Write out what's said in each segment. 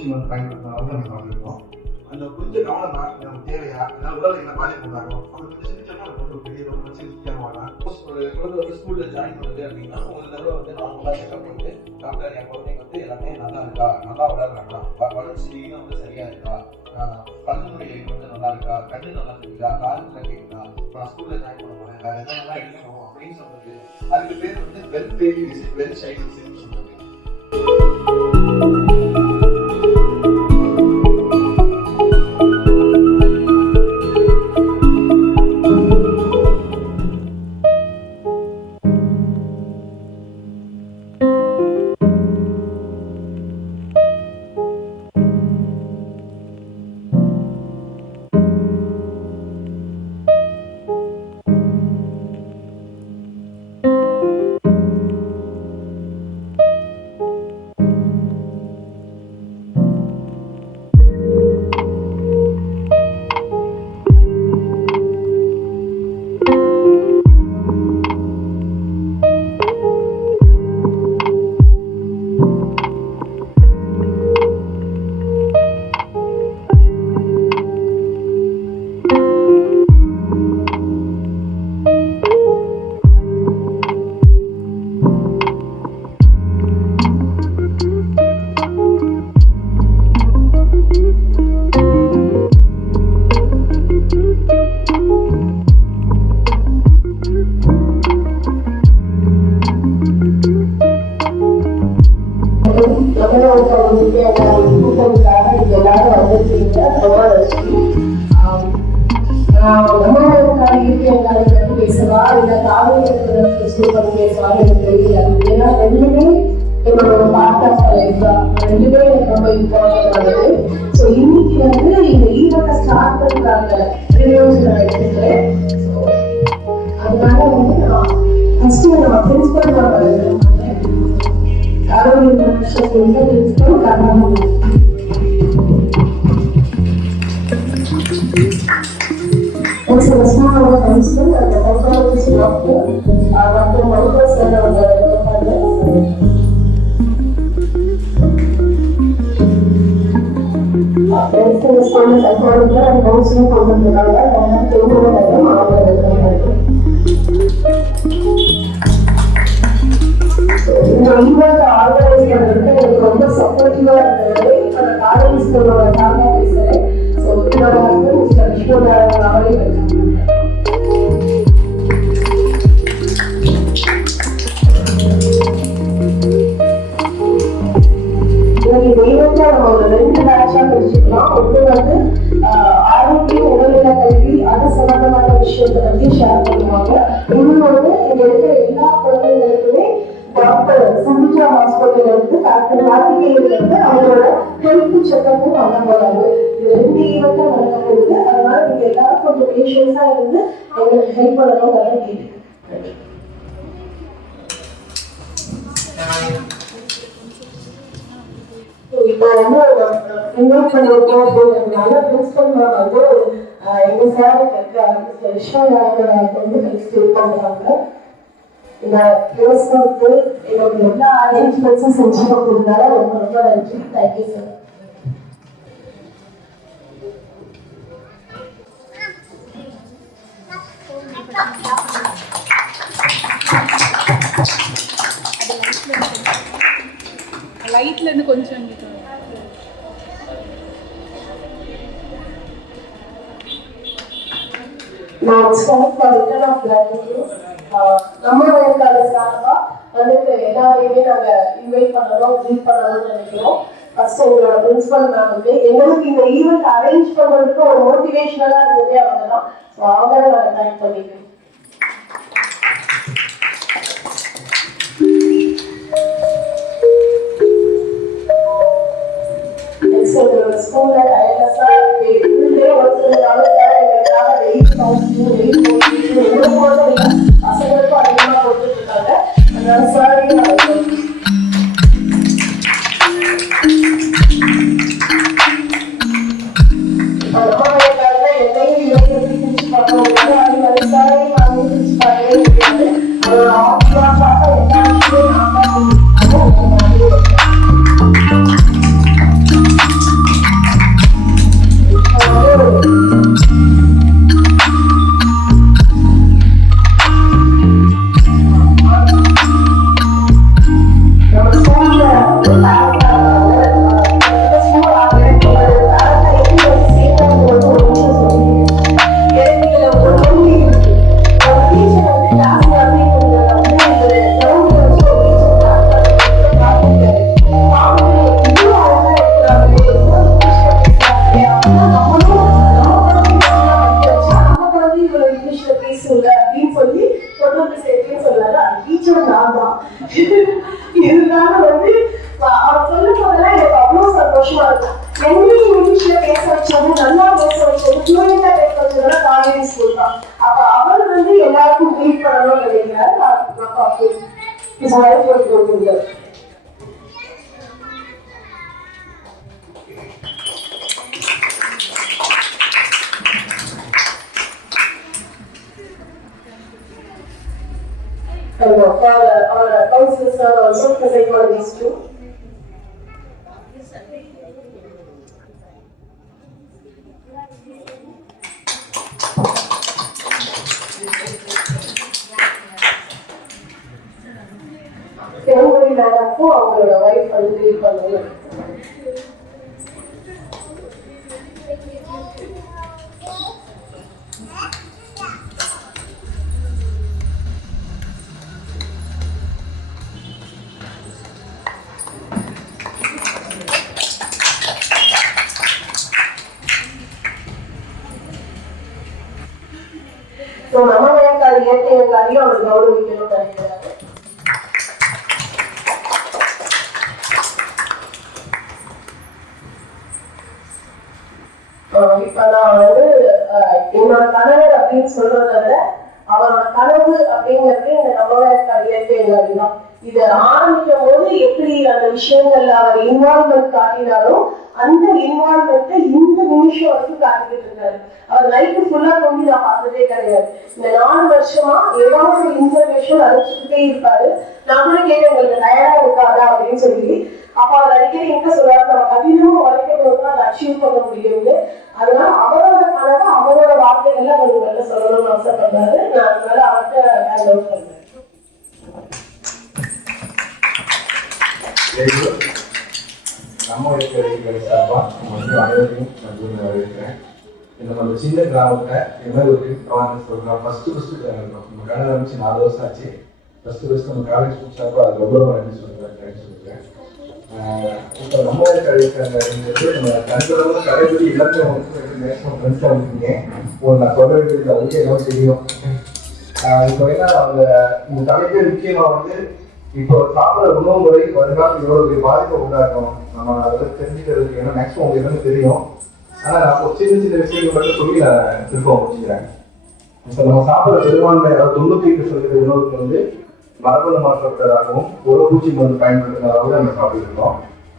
Coaching வந்து பயன்படுத்தினாலும் நம்ம பார்த்துருக்கோம். அந்த கொஞ்சம் கவனம் தான் நமக்கு தேவையா, ஏன்னா உடல் என்ன பாதிப்பு உண்டாகும், அது கொஞ்சம் சிந்திச்சோம்னா நமக்கு வந்து ஒரு பெரிய ரொம்ப சிந்திக்க மாட்டான். ஒரு குழந்தை வந்து ஸ்கூலில் ஜாயின் பண்ணுது அப்படின்னா ஒரு தடவை வந்து நார்மலாக செக்அப் பண்ணிட்டு டாக்டர் என் குழந்தைங்க வந்து எல்லாமே நல்லா இருக்கா, நல்லா விளையாடுறாங்களா, வளர்ச்சியும் வந்து சரியா இருக்கா, பல்லுடைய வந்து நல்லா இருக்கா, கண்ணு நல்லா இருக்குதா, காலத்தில் கேட்குதா, நான் ஸ்கூலில் ஜாயின் பண்ண போறேன், வேறு என்னெல்லாம் எடுக்கணும் அப்படின்னு சொல்றது. அதுக்கு பேர் வந்து well baby visit, well child விசிட்னு சொல்றது. பேசவா இல்ல காலையில பேசவா எனக்கு தெரியல. ஏன்னா ரெண்டுமே என்னோட பார்ட் ஆஃப் லைஃப் தான், ரெண்டுமே எனக்கு ரொம்ப இம்பார்ட்டன்ட் ஆனது. ஸோ இன்னைக்கு வந்து இந்த ஈவெண்ட்டை ஸ்டார்ட் பண்றாங்க ரினியூஸ்ல எடுத்துட்டு. ஸோ அதனால வந்து நான் ஃபர்ஸ்ட் நம்ம பிரின்சிபல் தான் வருது ஆரோக்கிய principal Karnataka. It's a small principle and the technology doctor, Dr. Monica Sir of the Medicine School is according and counseling for the Mugala and the இந்த ஈவெண்ட் ஆர்கனைஸ் பண்ணுறதுக்கு எனக்கு ரொம்ப சப்போர்ட்டிவாக இருந்தது. இப்போ நான் காலேஜ் ஸ்கூலோட சார்பாக பேசுகிறேன். ஸோ என்னோட ஹஸ்பண்ட் மிஸ்டர் விஸ்வநாதன் அவரே இருக்காங்க. இந்த ஈவெண்ட்ல நம்ம ஒரு 2 பேட்சாக பிரிச்சுக்கலாம். ஒன்று வந்து ஆரோக்கியம், உடல்நல கல்வி, அது சம்பந்தமான விஷயத்தை பற்றி ஷேர் பண்ணுவாங்க. இன்னொன்று இங்க இருக்கிற எல்லா குழந்தைகளுக்குமே டாக்டர் சமுஜா ஹாஸ்பிட்டல் இருந்து டாக்டர் கார்த்திகேயன்ல இருந்து அவங்களோட ஹெல்த் செக்அப்பும் பண்ண போறாங்க. இது 2 ஈவெண்ட்டும் நடக்க போகுது. அதனால நீங்க எல்லாரும் கொஞ்சம் பேஷன்ஸா இருந்து எங்களுக்கு ஹெல்ப் பண்ணணும் கேட்டு. இப்போ வந்து இன்வைட் பண்ணிருக்கோம் அப்படின்றதுனால பிரின்சிபல் மேம் வந்து எங்க சாருக்கு விஸ்வநாதனை வந்து ஃபெலிசிட்டேட் பண்றாங்க. இந்த பேசுறதுக்கு எங்களுக்கு எல்லா அரேஞ்ச்மெண்ட்ஸும் செஞ்சு கொடுத்ததுனால ரொம்ப ரொம்ப நன்றி. Thank you sir. லைட்ல இருந்து கொஞ்சம் நம்மளோட சார்பா வந்துட்டு எல்லாரையுமே நாங்க இன்வைட் பண்ணணும், மீட் பண்ணணும்னு நினைக்கிறோம். ஃபர்ஸ்ட் எங்களோட பிரின்சிபல் மேம் வந்து எங்களுக்கு இந்த ஈவெண்ட் அரேஞ்ச் பண்றதுக்கு ஒரு மோட்டிவேஷனலா இருந்ததே அவங்க தான். ஸோ அவங்கள நாங்கள் தேங்க் பண்ணிக்கிறோம். எங்களோட ஸ்கூல்ல டயர்லெஸ்ஸா ஃபுல்டே ஒருத்தருந்தாலும் சார் எங்களுக்காக வெயிட் கவுன்சிலிங், வெயிட் கோச்சிங் எவ்வளோ போடுறது பசங்களுக்கும் அதிகமாக கொடுத்துட்டு இருக்காங்க. அதனால சாரையும் என்னையும் யோசிச்சு பிரிச்சு பார்க்கணும். அது மாதிரி சாரையும் வாங்கி பிரிச்சு பார்க்கவே முடியாது. அதோட ஆஃப்லாக எல்லா விஷயமும் நான் தான் பேச வச்சது, நல்லா பேச வச்சது, ஃப்ளூயண்டா பேச வச்சதுன்னா காவேரி ஸ்கூல் தான். அப்ப அவர் வந்து எல்லாருக்கும் ட்ரீட் பண்ணணும்னு நினைக்கிறாரு. இஸ் வைஃப் ஒரு கொடுக்குறாரு. Our counselors are also present for these two. மேடமுக்கும் அவங்களோட வைஃப் வந்து ட்ரீட் பண்ணுங்க. நம்ம வயக்காரி இயற்கை வயக்காரியும் அவர் கௌரவிக்கணும்னு நினைக்கிறாரு. இப்ப நான் வந்து என்னோட கணவர் அப்படின்னு சொல்றதை விட அவரோட கனவு அப்படிங்கிறது இந்த நம்ம வயக்காரி இயற்கை வயக்காரி தான். இது ஆரம்பிக்கும் போது எப்படி அந்த விஷயங்கள்ல அவர் இன்வால்வ்மெண்ட் காட்டினாலும் அந்த இன்வால்வ்மெண்ட்டை இந்த நிமிஷம் வரைக்கும் காட்டிக்கிட்டு இருக்காரு. அவர் லைஃப் ஃபுல்லா தோண்டி நான் பார்த்ததே கிடையாது. இந்த 4 வருஷமா ஏதாவது ஒரு இன்ஃபர்மேஷன் அழைச்சிக்கிட்டே இருப்பாரு. நான் கூட கேட்டேன், உங்களுக்கு டயர்டா இருக்காதா அப்படின்னு சொல்லி. அப்ப அவர் அடிக்கடி என்ன சொல்றாரு, நம்ம கடினமும் உழைக்கிறவங்க அதை அச்சீவ் பண்ண முடியும்னு. அதனால அவரோட கனவை அவரோட வார்த்தைகள்ல அவருக்கு நல்ல சொல்லணும்னு ஆசைப்படுறாரு. நான் அதனால அவர்கிட்ட ஹேண்ட் அவுட் பண்றேன். நம்ம சார்பாக அனைவரையும் நான் வரவேற்கிறேன். நம்ம சின்ன கிராமத்தில் இந்த மாதிரி ஒரு அவேர்னஸ் ப்ரோக்ராம் ஃபஸ்ட்டு நம்ம கடை ஆரம்பிச்சு 4 வருஷம் ஆச்சு. ஃபஸ்ட்டு நம்ம காலேஜ் சார்பாக அது ரொம்ப நன்றி சொல்கிறேன். இப்போ நம்ம கடைங்கிறது நம்ம கண்டிப்பாக கடைபிடி எல்லாத்தையும் மேக்ஸிமம் ஃப்ரெண்ட்ஸாக வந்துருக்கீங்க. நான் சொல்ல வேண்டியது அதுக்கு எல்லாம் தெரியும். இப்போ ஏன்னா அந்த இந்த தலைப்பே முக்கியமாக வந்து இப்போ சாப்பிட்ற உணவு முறை வருங்காலத்தில் எவ்வளோ பெரிய பாதிப்பை உண்டாக்கும் நம்ம அதை தெரிஞ்சுக்கிறதுக்கு. ஏன்னா மேக்ஸிமம் உங்களுக்கு எல்லாமே தெரியும். ஆனால் நான் ஒரு சின்ன விஷயங்கள் மட்டும் சொல்லி நான் திரும்ப முடிச்சுக்கிறேன். இப்போ நம்ம சாப்பிட்ற பெரும்பான்மை அதாவது 98% உணவுக்கு வந்து மரபணு மாற்றப்பட்டதாகவும் பூச்சி மருந்து பயன்படுத்தினதாகவும் நம்ம சாப்பிட்டுருக்கோம்.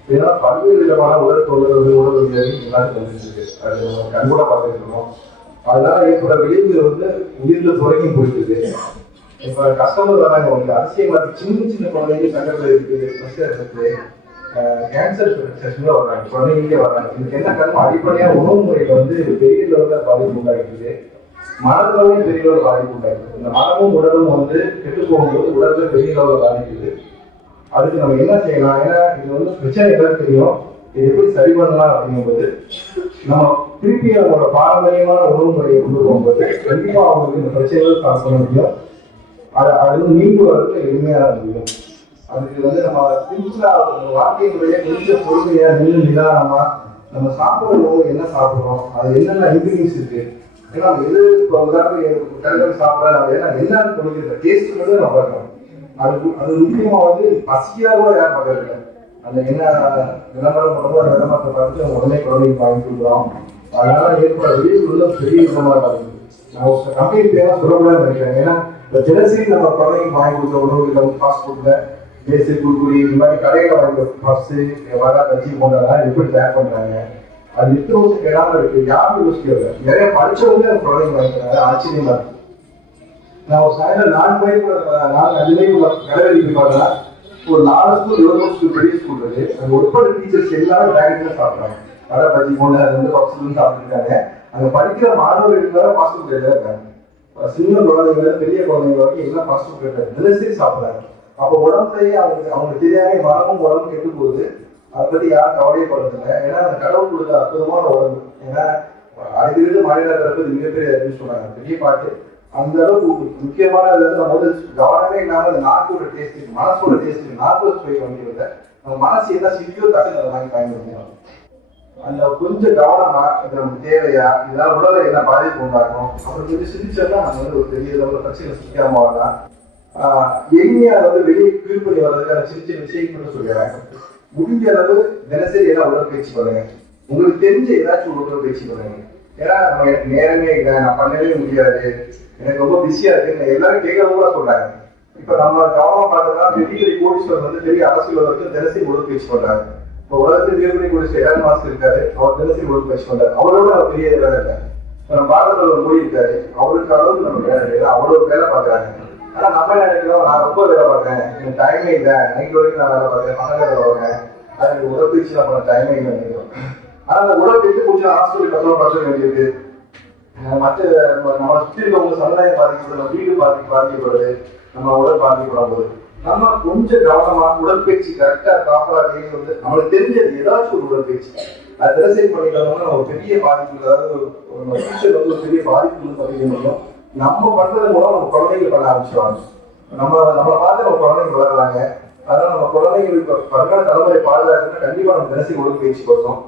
இதனால் பல்வேறு விதமான உடல் தொழில்கள் உணவு எல்லாரும் வந்துருக்கு. அது கண்கூட பார்த்துருக்கோம். அதனால ஏற்பட விளைவுகள் வந்து உயிரில் துறைக்கும் போயிட்டு. இப்போ கஸ்டமர் வராங்க, உங்களுக்கு அதிசயமா சின்ன குழந்தைங்க சங்கத்தில் இருக்குது, இருக்கு, கேன்சர் செஷன்ல வர்றாங்க, குழந்தைங்களே வர்றாங்க. இதுக்கு என்ன காரணம், அடிப்படையாக உணவு முறையில் வந்து பெரிய லெவலில் பாதிப்பு உண்டாகிடுது. மனதளவுலையும் பெரிய லெவலில் பாதிப்பு உண்டாகிடுது. இந்த மனமும் உடலும் வந்து கெட்டு போகும்போது உடல்ல பெரிய லெவலில் பாதிக்குது. அதுக்கு நம்ம என்ன செய்யலாம், ஏன்னா இது வந்து பிரச்சனை எல்லாம் தெரியும், இது எப்படி சரி பண்ணலாம் அப்படிங்கும்போது நம்ம திருப்பி அவங்களோட பாரம்பரியமான உணவு முறையை கொண்டு போகும்போது கண்டிப்பாக அவங்களுக்கு இந்த பிரச்சனைகள் சால்வ் பண்ண முடியும். அது வந்து மீண்டு வரதுக்கு எளிமையாக முடியும். அதுக்கு வந்து நம்ம சிம்பிளா வாழ்க்கை முறையை கொஞ்சம் பொறுமையா நிதானமா நம்ம சாப்பிட்ற உணவு என்ன சாப்பிட்றோம், அது என்னென்ன இன்கிரீடியன்ஸ் இருக்கு. ஏன்னா நம்ம எது இப்போ உதாரணத்துக்கு கல்யாணம் சாப்பிட்ற நம்ம என்னன்னு கொடுக்குற டேஸ்ட் மட்டும் நம்ம பார்க்கணும். அது முக்கியமா வந்து பசியாக கூட யாரும் பார்க்கறது. அந்த என்ன விளம்பரம் பண்ணும்போது அந்த விளம்பரத்தை பார்த்து உடனே குழந்தைக்கு வாங்கி கொடுக்குறோம். அதனால ஏற்பட வெளியூர்ல பெரிய விதமாக இருக்குது. நான் கம்பெனி பேரெல்லாம் சொல்லக்கூடாதுன்னு நினைக்கிறேன். ஏன்னா இப்போ தினசரி நம்ம குழந்தைக்கு வாங்கி கொடுக்குற உணவுகளை வந்து ஃபாஸ்ட் ஃபுட்ல பேசி குறுக்குறி இந்த மாதிரி கடையில் வாங்கி பஸ்ஸு வடை கட்சி போன்றதெல்லாம் எப்படி தயார் பண்ணுறாங்க, அது எத்தனை வருஷம் கெடாமல் இருக்கு, யாரும் யோசிக்கிறது. நிறைய படிச்சவங்க அந்த குழந்தைங்க வாங்கிக்கிறாங்க, ஆச்சரியமா இருக்கு. நான் ஒரு சாயந்தரம் 4 மணிக்கு 4-5 மணிக்கு கடைவெளிக்கு பார்த்தா ஒரு 4 ஸ்கூல் 7 ஸ்கூல் பெரிய ஸ்கூல் இருக்கு. அந்த உட்பட டீச்சர்ஸ் எல்லாரும் பேக்கெட்ல சாப்பிட்றாங்க. வடை பஜ்ஜி போன அது வந்து பப்ஸ்ன்னு சாப்பிட்டுருக்காங்க. அங்கே படிக்கிற மாணவர்களுக்கு ஃபாஸ்ட் ஃபுட் தான் இருக்காங்க. சின்ன குழந்தைங்க பெரிய குழந்தைங்க வரைக்கும் எல்லாம் ஃபாஸ்ட் ஃபுட் இருக்காங்க, தினசரி சாப்பிட்றாங்க. அப்போ உடம்புலேயே அவங்களுக்கு தெரியாம மனமும் உடம்பு கெட்டு போகுது. அதை பற்றி யாரும் கவலையப்படுறதில்லை. ஏன்னா அந்த கடவுள் கொடுத்த அற்புதமான உடம்பு. ஏன்னா அடிக்கிறது மாநில தரப்பு மிகப்பெரிய அப்படின்னு சொன்னாங்க, பெரிய பாட்டு. அந்த அளவுக்கு முக்கியமானது வந்து நம்ம வந்து கவனமே இல்லாமல் அந்த நாக்கோட டேஸ்ட், மனசோட டேஸ்ட், நாக்கோட சுவை வாங்கிக்கிறத நம்ம மனசு என்ன சிவியோ தட்டு அதை வாங்கி பயன்படுத்தணும். அந்த கொஞ்சம் கவனமா இது நமக்கு தேவையா, இதனால உடலை என்ன பாதிப்பு உண்டாகும் அப்படின்னு சொல்லி சிரிச்சோம்னா நம்ம வந்து ஒரு பெரிய லெவலில் பிரச்சனை சிக்காம வரலாம். எளிமையா வந்து வெளியே கிளீன் பண்ணி வர்றதுக்கான சின்ன சின்ன விஷயங்கள் சொல்லிடுறேன். முடிஞ்ச அளவு தினசரி எல்லாம் உடற்பயிற்சி பண்ணுங்க. உங்களுக்கு தெரிஞ்ச ஏதாச்சும் உடற்பயிற்சி பண்ணுங்க. ஏன்னா நம்ம நேரமே இல்லை, நான் பண்ணவே முடியாது, எனக்கு ரொம்ப பிஸியா இருக்கு, எல்லாரும் கேட்கறவங்க சொல்றாங்க. இப்ப நம்ம கவனமா பார்த்தோம்னா பெரிய கோடீஸ்வரர் வந்து பெரிய அரசியல் வரைக்கும் தினசரி உடற்பயிற்சி பண்றாங்க. இப்போ உலகத்தில் மிகப்பெரிய கோடீஸ்வரர் எலான் மாஸ்க் இருக்காரு, அவர் தினசரி உடற்பயிற்சி பண்றாரு. அவரோட அவர் பெரிய வேலை இல்லை. நம்ம பாரதத்தில் ஒரு மொழி இருக்காரு, அவருக்கு அளவுக்கு நம்ம வேலை இல்லை, அவ்வளவு வேலை பார்க்கறாங்க. ஆனா நம்ம என்ன நினைக்கிறோம், நான் ரொம்ப வேலை பார்க்கறேன், எனக்கு டைமே இல்லை, நைட் வரைக்கும் நான் வேலை பார்க்கறேன், பகல் வேலை பார்க்கறேன், அதுக்கு உடற்பயிற்சி நான் பண்ண டைமே இல்லை நினைக்கிறோம். ஆனா அந்த உடற்பயிற்சி கொஞ்சம் ஹாஸ்பிட்டல் கட்டணம் பார்க்க வேண்டியிருக்கு. மற்ற நம்ம சுற்றி இருக்கவங்க சமுதாயம் பாதிக்கப்படுது, நம்ம வீடு பாதிக்கப்படுது, நம்ம உடல் பாதிக்கப்படும் போது நம்ம கொஞ்சம் கவனமா உடற்பயிற்சி கரெக்டா காப்பாற்றி வந்து நம்மளுக்கு தெரிஞ்சது ஏதாச்சும் ஒரு உடற்பயிற்சி அது தினசரி பண்ணிட்டோம்னா நம்ம பெரிய பாதிப்பு, அதாவது ஃபியூச்சர் வந்து ஒரு பெரிய பாதிப்பு பதிக்க முடியும். நம்ம பண்றது மூலம் நம்ம குழந்தைகள் பண்ண ஆரம்பிச்சிருவாங்க. நம்மளை பார்த்து நம்ம குழந்தைங்க வளர்றாங்க. அதனால நம்ம குழந்தைங்களுக்கு வருங்கால தலைமுறை பாதுகாக்கணும்னா கண்டிப்பா நம்ம தினசரி உடற்பயிற்சி பண்ணணும்.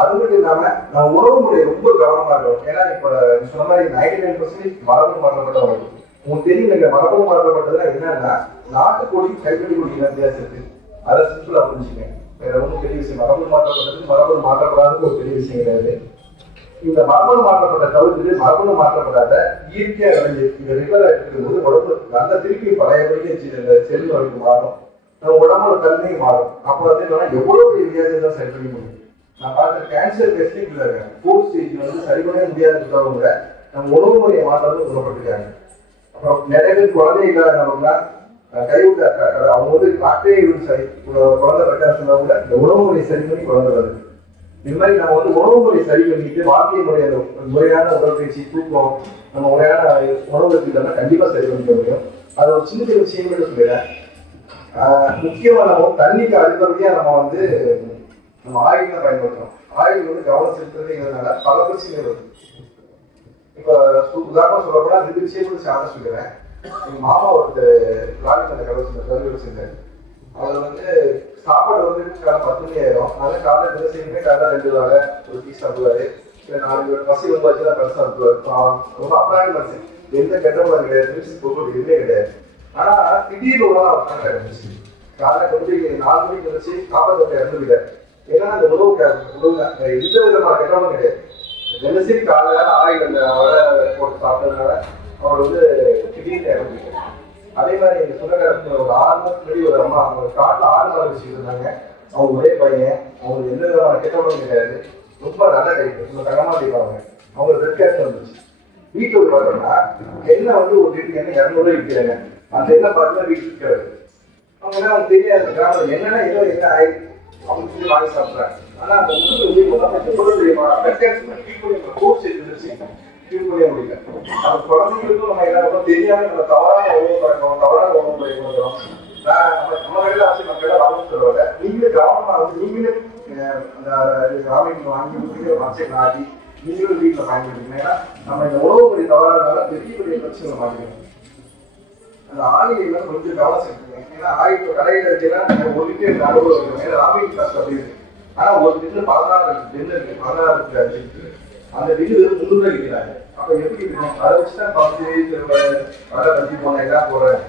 அது மட்டும் இல்லாம நம்ம உணவு முறையை ரொம்ப கவனமா இருக்கணும். ஏன்னா இப்ப சொன்ன மாதிரி 99% மரபணு மாற்றப்பட்டவங்க உங்களுக்கு தெரியும். மரபணு மாற்றப்பட்டதுன்னா என்னன்னா நாட்டுக்கோழி கைப்பற்றி கோழி வித்தியாசம் இருக்கு. அதை சிம்பிளா புரிஞ்சுங்க. வேற ஒன்றும் பெரிய விஷயம். மரபணு மாற்றப்பட்டது மரபணு மாற்றப்படாதது ஒரு பெரிய விஷயம் கிடையாது. இந்த மரபணு மாற்றப்பட்ட தவிர்த்து மரபணு மாற்றப்படாத இயற்கையா விளைஞ்சு இந்த ரெகுலரா இருக்கும்போது உடம்பு நல்ல திருப்பி பழையபடியே செல் வரைக்கு மாறும். நம்ம உடம்போட தன்மையும் மாறும். அப்போ வந்து எவ்வளவு பெரிய வித்தியாசம் தான் சரி பண்ண முடியும். நான் பார்த்த கேன்சர் பேஷண்ட் இருக்கேன், 4th ஸ்டேஜ்ல வந்து சரி பண்ண முடியாது இருக்கிறவங்க நம்ம உணவு முறையை மாற்றது குணப்பட்டுருக்காங்க. அப்புறம் நிறைய பேர் குழந்தை இல்லாதவங்க கைவிட்ட அவங்க வந்து டாக்டரே சரி குழந்தை பெற்றா சொன்னவங்க இந்த உணவு முறையை சரி பண்ணி குழந்தை வருது. இது மாதிரி நம்ம வந்து உணவு முறை சரி பண்ணிட்டு வாழ்க்கை முறையான உடற்பயிற்சி, தூக்கம், நம்ம முறையான உணவு எடுத்துக்கிட்டோம்னா கண்டிப்பா சரி பண்ணிக்க முடியும். அது ஒரு சின்ன சின்ன விஷயம் மட்டும் சொல்லிடுறேன். முக்கியமா நம்ம தண்ணிக்கு அடுத்தபடியா நம்ம வந்து நம்ம ஆயில் தான் பயன்படுத்துறோம். ஆயில் வந்து கவனம் செலுத்துறதுங்கிறதுனால பல பிரச்சனைகள் வருது. இப்ப உதாரணம் சொல்ல போனா 2 விஷயம் கூட சாப்பிட சொல்லுறேன். எங்க மாமா ஒருத்தர் லாரிக்கு அந்த கலவை வச்சிருந்தாரு. அதுல வந்து சாப்பாடு வந்து காலை 10 மணி ஆயிரும். அதனால காலை தினசரியுமே காலை 2 வேளை ஒரு டீ சாப்பிடுவாரு, இல்லை 4 வேளை பசி ரொம்ப வச்சுதான் பெருசா சாப்பிடுவாரு. ரொம்ப அப்ராயம் மனுஷன், எந்த கெட்டமாக கிடையாது, பொருள் எதுவுமே கிடையாது. ஆனா திடீர்னு ஒரு நாள் அவர் இருந்துச்சு. காலை கொண்டு 4 மணிக்கு வச்சு காப்பாற்ற இறந்துவிட்டார். ஏன்னா அந்த உணவு எந்த விதமான கெட்டமும் கிடையாது. தினசரி காலையில ஆயில் அந்த வடை போட்டு சாப்பிட்டதுனால அவர் வந்து திடீர்னு இறந்துட்டார். அதே மாதிரி எங்க சொந்தக்காரத்துல ஒரு 6 மாதத்துக்கு முன்னாடி ஒரு அம்மா அவங்க காட்டில் 6 மாதம் வச்சுட்டு இருந்தாங்க. அவங்க ஒரே பையன், அவங்களுக்கு எந்த விதமான கெட்டமும் கிடையாது, ரொம்ப நல்ல டைப்பு, ரொம்ப தகமா இருப்பாங்க. அவங்களுக்கு பிளட் கேன்சர் வந்துச்சு. வீட்டுக்கு பார்த்தோம்னா எண்ணெய் வந்து ஒரு லிட்டர் எண்ணெய் 200 ரூபாய் விற்கிறாங்க. அந்த எண்ணெய் பார்த்தா வீட்டுக்கு இருக்கிறது. அவங்க தெரியாது கிராமத்தில் என்னன்னா ஏதோ என்ன ஆயிடுச்சு அவங்க சொல்லி வாங்கி சாப்பிட்றாங்க. ஆனா அந்த முடியல. நம்ம குழந்தைங்களுக்கும் நம்ம என்ன தெரியாம நம்ம தவறான உணவு பழக்கம், தவறான உணவு முறை கொடுக்குறோம். நம்ம கையில ஆசை நம்ம கையில வாங்க சொல்லுவாங்க. நீங்களே கவனமா வந்து நீங்களே அந்த ராமிக்கு வாங்கி வீட்டுல மச்சை நாடி நீங்களும் வீட்டுல பயன்படுத்திக்கணும். ஏன்னா நம்ம இந்த உணவு முறை தவறானதால பெரிய பெரிய பிரச்சனை மாட்டேங்கிறோம். அந்த ஆயில கொஞ்சம் கவனம் செலுத்துங்க. ஏன்னா ஆயில் கடையில வச்சுன்னா ஒரு லிட்டர் 40 ரூபாய் இருக்கும். ராமிக்கு காசு அப்படி இருக்கு. ஆனா ஒரு லிட்டர் 16 இருக்கு, 16 இருக்கு. அந்த வீடு 300 ரூபாய் விற்கிறாங்க. அப்ப எப்படி இருக்கும்? அதை வச்சுதான் வடை கஞ்சி போன எல்லாம் போடுறாங்க.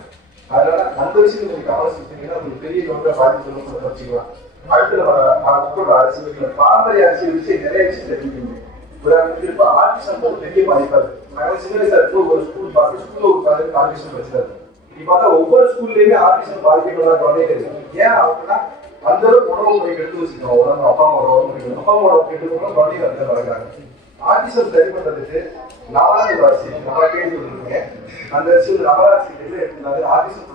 அதனால அந்த விஷயம் கொஞ்சம் கவனம் செலுத்தீங்கன்னா உங்களுக்கு பெரிய ரொம்ப பாதிப்பு வச்சுக்கலாம். அடுத்து நம்ம அரிசி பாரம்பரிய அரிசி வச்சு நிறைய விஷயம் தெரிஞ்சுக்கணும். உதாரணத்துக்கு இப்ப ஆர்டிசன் போது பெரிய பாதிப்பாரு. நாங்கள் சின்ன சார் ஒரு ஸ்கூல் பார்த்து ஸ்கூல்ல ஒரு ஆர்டிசன் வச்சுருக்காரு. இப்ப பார்த்தா ஒவ்வொரு ஸ்கூல்லயுமே ஆர்டிசன் பாதிக்கப்படாத குழந்தைங்க இருக்கு. ஏன் அப்படின்னா அந்த அளவுக்கு உணவு முறை எடுத்து வச்சுக்கணும். உடம்பு அப்பா அம்மா கெட்டு போகணும், குழந்தைங்க வந்து வளர்க்குறாங்க. ஆர்டிசன் சரி பண்றதுக்கு நவராசி அரிசி நம்ம கேள்வி சொல்லிருக்கீங்க. அந்த அரிசி வந்து நவராசி எடுத்துனாலே ஆர்டிசன்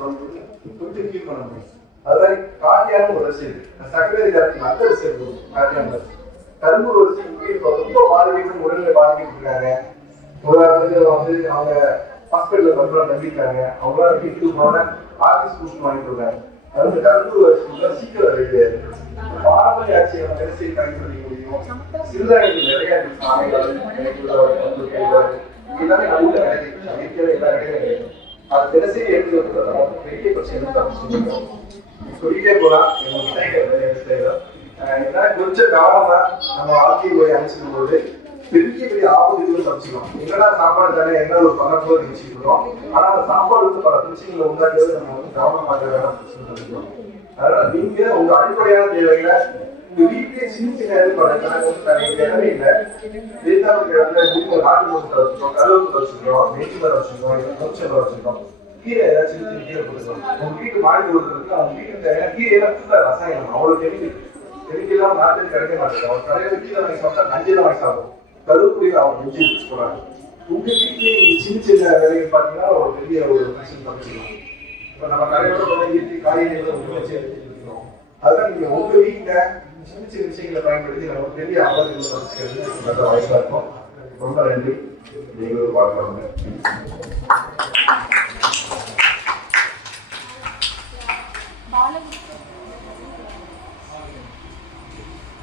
கொஞ்சம் கீழ் பண்ண முடியும். அது மாதிரி காட்டியான ஒரு அரிசி இருக்கு. சர்க்கரை ஜாஸ்தி நல்ல அரிசி இருக்கு. காட்டியான அரிசி கரும்பு அரிசி ரொம்ப பாதிப்பு உடல்நிலை பாதிக்கிட்டு இருக்காங்க. உதாரணத்துக்கு வந்து அவங்க ஹாஸ்பிட்டல்ல கரும்புலாம் தங்கிட்டாங்க. அவங்களால வீட்டுக்கு போன ஆர்டிஸ் பூஸ்ட் வாங்கிட்டு இருக்காங்க. அது வந்து கரும்பு அரிசி சீக்கிரம் கிடையாது. பாரம்பரிய அரிசியை நம்ம என்ன செய்ய பயன்படுத்திக்க முடியும்? சிறுதானியங்கள் நிறைய இருக்கு. எல்லாமே நல்ல கிடைக்கும். எல்லா கிடையாது. அது தினசரி எடுத்து நமக்கு பெரிய பிரச்சனை சொல்லிட்டே போலாம். கொஞ்சம் கவனமா நம்ம வாழ்க்கை முறை அமைச்சிக்கும் போது பெரிய பெரிய ஆபத்துகளும் தப்பிச்சுக்கலாம். என்னடா சாப்பாடு தானே என்ன ஒரு பணப்போது நினைச்சுக்கிறோம். ஆனா அந்த சாப்பாடு வந்து பல பிரச்சனைகளை உண்டாக்குறது நம்ம வந்து கவனமாக வேணும். அதனால நீங்க உங்க அடிப்படையான தேவைகளை உங்க வீட்லயே சின்ன சின்ன இடமே இல்லை வச்சிருக்கோம் கீரை ஏதாச்சும் கீரை போட்டுருக்கோம். உங்க வீட்டு மாடி கொடுக்குறதுக்கு அவங்க வீட்டு கீரை எல்லாம் ரசாயனம் அவ்வளவு கெமிக்கெல்லாம் நாட்டுக்கு கிடைக்க மாட்டேங்குது. அவங்க கடையில கீரை வாங்கி சாப்பிட்டா நஞ்செல்லாம் வாங்கி சாப்பிடும். கருப்புக்குடியில் அவங்க நெஞ்சு போறாங்க. உங்க வீட்லயே சின்ன சின்ன வேலைகள் பார்த்தீங்கன்னா ஒரு பெரிய ஒரு பிரச்சனை பண்ணிக்கலாம். இப்போ நம்ம கடையோட இயற்கை காய்கறிகளை வச்சு எடுத்துக்கிறோம். அதுதான் நீங்க உங்க வீட்டுல சின்ன சின்ன விஷயங்களை பயன்படுத்தி நம்ம பெரிய ஆபத்துகளை வச்சுக்கிறது நல்ல வாய்ப்பா இருக்கும். ரொம்ப நன்றி. நீங்களும் பார்க்கணும்.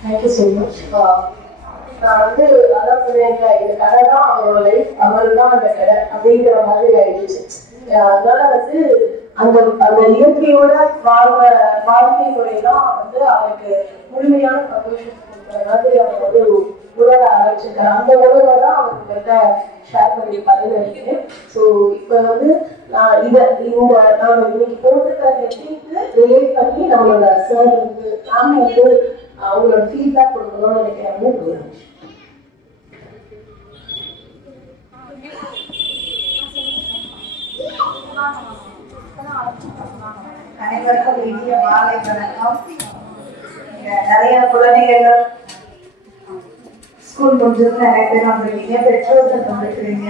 Thank you so much. நான் வந்து அதான் சொன்னேன், இந்த கடை தான் அவரோட லைஃப், அவர் தான் அந்த கடை அப்படிங்கிற மாதிரி ஆயிடுச்சு. அதனால வந்து அந்த அந்த இயற்கையோட வாழ்க்கை முறை தான் வந்து அவருக்கு முழுமையான சந்தோஷம் கொடுக்குற மாதிரி அவர் வந்து உணர ஆரம்பிச்சிருக்காரு. அந்த உணர்வை தான் அவருக்கு கிட்ட ஷேர் பண்ணியிருப்பாருன்னு நினைக்கிறேன். ஸோ இப்போ வந்து நான் நாங்கள் இன்னைக்கு போட்டிருக்கிற டெக்னிக்கு ரிலேட் பண்ணி நம்மளோட சார் வந்து நாம வந்து அவங்களோட ஃபீட்பேக் கொடுக்கணும்னு நினைக்கிறாங்க. அனைவருக்கும் இனிய மாலை வணக்கம். நிறைய குழந்தைகள் ஸ்கூல் முடிஞ்சது நிறைய பேர் வந்திருக்கீங்க, பெற்றோர்கள் வந்திருக்கிறீங்க.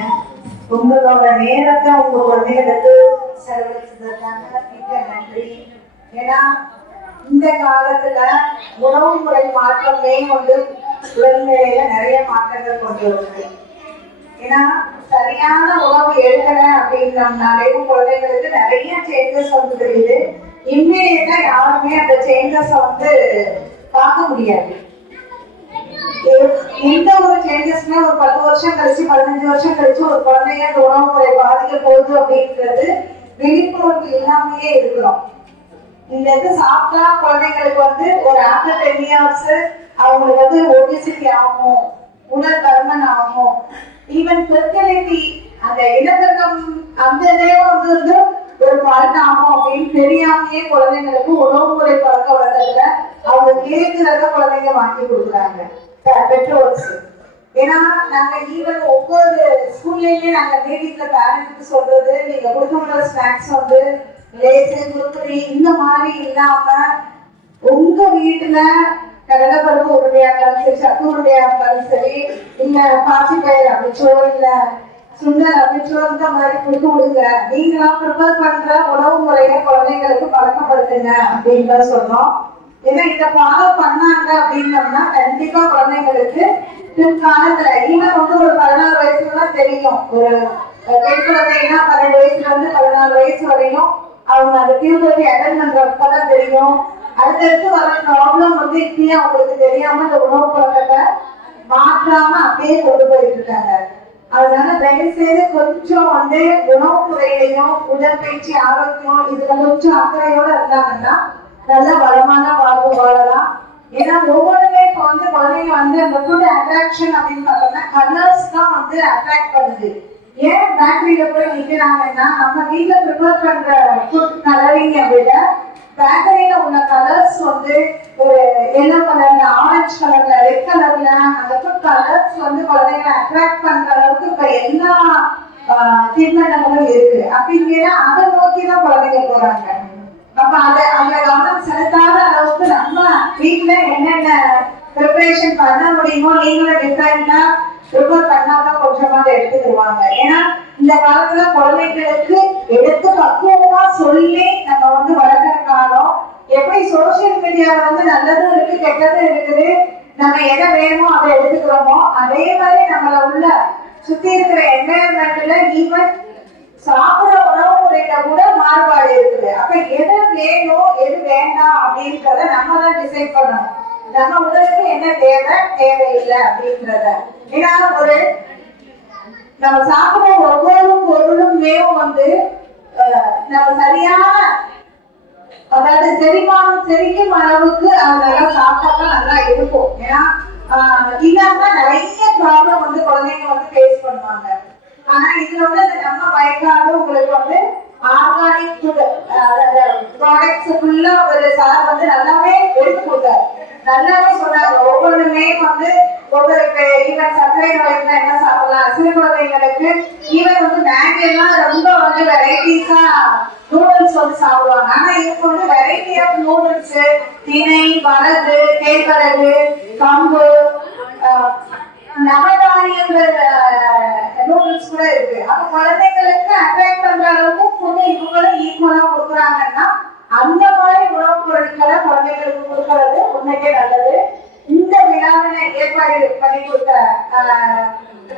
உங்களோட நேரத்தை உங்க குழந்தைகளுக்கு செலவழிச்சதற்காக மிக நன்றி. ஏன்னா இந்த காலத்துல உணவு முறை மாற்றமே வந்து உடல்நிலையில நிறைய மாற்றங்கள் கொண்டு வருது. ஏன்னா சரியான உணவு எடுக்கல அப்படின்னம்னாலே குழந்தைங்களுக்கு நிறைய சேஞ்சஸ் வந்து தெரியுது. இம்மீடியட்டா யாருமே அந்த சேஞ்சஸ் வந்து பார்க்க முடியாது. எந்த ஒரு சேஞ்சஸ்மே ஒரு 10 வருஷம் கழிச்சு 15 வருஷம் கழிச்சு ஒரு குழந்தைய அந்த உணவு முறை பாதிக்க போகுது அப்படின்றது விழிப்புணர்வு இல்லாமலே இருக்கிறோம். இந்த இது சாப்பிட்டா குழந்தைங்களுக்கு வந்து ஒரு ஆஃப்டர் 10 இயர்ஸ் அவங்களுக்கு வந்து ஒபிசிட்டி ஆகும், உடல் பருமன் ஆகும், ஈவன் ஃபெர்டிலிட்டி அந்த இனப்பெருக்கம் அந்த இதே வந்து ஒரு ஃபால்ட் ஆகும் அப்படின்னு தெரியாமையே குழந்தைங்களுக்கு உணவு முறை பழக்க வழக்கத்துல அவங்க கேட்கிறத குழந்தைங்க வாங்கி கொடுக்குறாங்க பெற்றோர்ஸ். ஏன்னா நாங்க ஈவன் ஒவ்வொரு ஸ்கூல்லையுமே நாங்க மீட்டிங்ல பேரண்ட்ஸுக்கு சொல்றது, நீங்க கொடுக்குற ஸ்நாக்ஸ் வந்து லேசு குறுக்குறி இந்த மாதிரி இல்லாம உங்க வீட்டுல கடலைப்பருப்பு உருளையா இருந்தாலும் சரி, சத்து உருளையா இருந்தாலும் சரி, இல்ல பாசிப்பயிர் அப்படிச்சோ இல்ல சுண்டல் அப்படிச்சோ இந்த மாதிரி கொடுத்து விடுங்க. நீங்களா ப்ரிப்பேர் பண்ற உணவு முறையை குழந்தைங்களுக்கு பழக்கப்படுத்துங்க அப்படின்னு தான் சொல்றோம். ஏன்னா இதை ஃபாலோ பண்ணாங்க அப்படின்னோம்னா கண்டிப்பா குழந்தைங்களுக்கு பிற்காலத்துல ஈவன் வந்து ஒரு 16 வயசுலாம் தெரியும். ஒரு பெண் குழந்தைன்னா 12 வயசுல இருந்து 14 வயசு வரையும் அவங்க அந்த டியூபர்ட்டி அட்டெண்ட் பண்றப்பதான் தெரியும். அடுத்தடுத்து வர ப்ராப்ளம் வந்து இப்பயே அவங்களுக்கு தெரியாம இந்த உணவு பழக்கத்தை மாற்றாம அப்படியே கொண்டு போயிட்டு இருக்காங்க. அதனால தயவு செய்து கொஞ்சம் வந்து உணவு முறையிலையும் உடற்பயிற்சி ஆரோக்கியம் இதுல கொஞ்சம் அக்கறையோட இருந்தாங்கன்னா நல்ல வளமான வாழ்வு வாழலாம். ஏன்னா ஒவ்வொருமே இப்போ வந்து குழந்தைங்க வந்து அந்த ஃபுட் அட்ராக்ஷன் அப்படின்னு பார்த்தோம்னா கலர்ஸ் தான் வந்து அட்ராக்ட் பண்ணுது. ஏன் பேக்கரியில போய் நிக்கிறாங்கன்னா நம்ம வீட்டுல ப்ரிப்பேர் பண்ற ஃபுட் கலரிங்க விட பேக்கரியில உள்ள கலர்ஸ் வந்து ஒரு எல்லோ கலர்ல, ஆரஞ்சு கலர்ல, ரெட் கலர்ல அந்த ஃபுட் கலர்ஸ் வந்து குழந்தைங்களை அட்ராக்ட் பண்ற அளவுக்கு இப்ப எல்லா தின்பண்டங்களும் இருக்கு. அப்படிங்கிற அதை நோக்கிதான் குழந்தைங்க போறாங்க. அப்ப அந்த கவனம் செலுத்தாத அளவுக்கு நம்ம வீட்டுல என்னென்ன ப்ரிப்பரேஷன் பண்ண முடியுமோ நீங்களும் டிஃபரெண்டா ப்ரிப்பேர் பண்ணாதான் கொஞ்சமாக எடுத்துக்கிடுவாங்க. ஏன்னா இந்த காலத்துல குழந்தைங்களுக்கு எடுத்து பக்குவமா சொல்லி நம்ம வந்து வளர்க்குற காலம். எப்படி சோசியல் மீடியால வந்து நல்லதும் இருக்கு கெட்டதும் இருக்குது, நம்ம எதை வேணுமோ அதை எடுத்துக்கிறோமோ அதே மாதிரி நம்மள உள்ள சுத்தி இருக்கிற என்வாயன்மெண்ட்ல ஈவன் சாப்பிட உணவு முறையில கூட மாறுபாடு இருக்குது. அப்ப எது வேணும் எது வேண்டாம் அப்படின்றத நம்ம தான் டிசைட் பண்ணணும். நம்ம உடலுக்கு என்ன தேவை தேவையில்லை அப்படின்றத. ஏன்னா ஒரு நம்ம சாப்பிட ஒவ்வொரு பொருளுமே வந்து நம்ம சரியான அதாவது செரிக்கும் அளவுக்கு அதனால சாப்பிட்டா நல்லா இருக்கும். ஏன்னா இல்லாம நிறைய ப்ராப்ளம் வந்து குழந்தைங்க வந்து ஃபேஸ் பண்ணுவாங்க. ஆனா இதுல வந்து நம்ம பயக்காத உங்களுக்கு வந்து ஆர்கானிக் ஃபுட் ப்ராடக்ட்ஸ் ஃபுல்லா ஒரு சார் வந்து நல்லாவே எடுத்து கொடுத்தாரு. நல்லாவே சொன்னாங்க. ஒவ்வொன்றுமே வந்து ஒவ்வொரு ஈவன் சர்க்கரை நோய்க்கு என்ன சாப்பிடலாம், சிறு குழந்தைங்களுக்கு ஈவன் வந்து மேகி எல்லாம் ரொம்ப வந்து வெரைட்டிஸா நூடுல்ஸ் வந்து சாப்பிடுவாங்க. ஆனா இப்போ வந்து வெரைட்டி ஆஃப் நூடுல்ஸ், திணை, வரகு, கேழ்வரகு, கம்பு, நவதானியங்கள் நூடுல்ஸ் கூட இருக்கு. அப்ப குழந்தைங்களுக்கு அட்ராக்ட் பண்ற அளவுக்கு ஃபுட் இவங்களும் ஈக்குவலா கொடுக்குறாங்கன்னா அந்த மாதிரி உணவுப் பொருட்களை குழந்தைகளுக்கு கொடுக்கறது உண்மைக்கே நல்லது. இந்த விழாவினை ஏற்பாடு பண்ணி கொடுத்த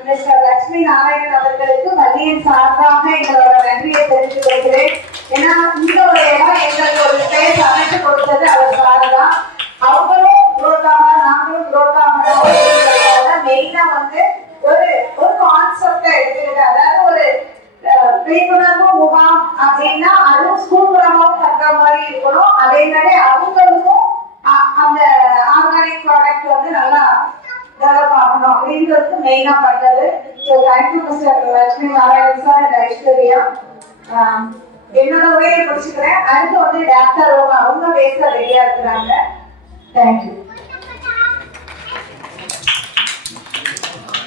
மிஸ்டர் லட்சுமி நாராயணன் அவர்களுக்கு வள்ளியின் சார்பாக எங்களோட நன்றியை தெரிவித்துக் கொள்கிறேன். ஏன்னா இந்த ஒரு இடம் எங்களுக்கு ஒரு ஸ்பேஸ் அமைச்சு கொடுத்தது அவர் சார்தான். அவங்களும் குரோத்தாக நாங்களும் குரோத்தாக மெயினா வந்து ஒரு கான்செப்டை எடுத்துக்கிட்டு, அதாவது ஒரு விழிப்புணர்வு முகாம் அப்படின்னா அதுவும் ஸ்கூல் மூலமாவும் பண்ற மாதிரி இருக்கணும். அதே மாதிரி அவங்களுக்கும் அந்த ஆர்கானிக் ப்ராடக்ட் வந்து நல்லா டெவலப் ஆகணும் அப்படின்றது மெயினா பண்றது. So thank you mister Lakshmi Narayanan sir and Aishwarya. என்னோட உரையை முடிச்சுக்கிறேன். அடுத்து வந்து டாக்டர் அவங்க பேச ரெடியா இருக்கிறாங்க. தேங்க்யூ.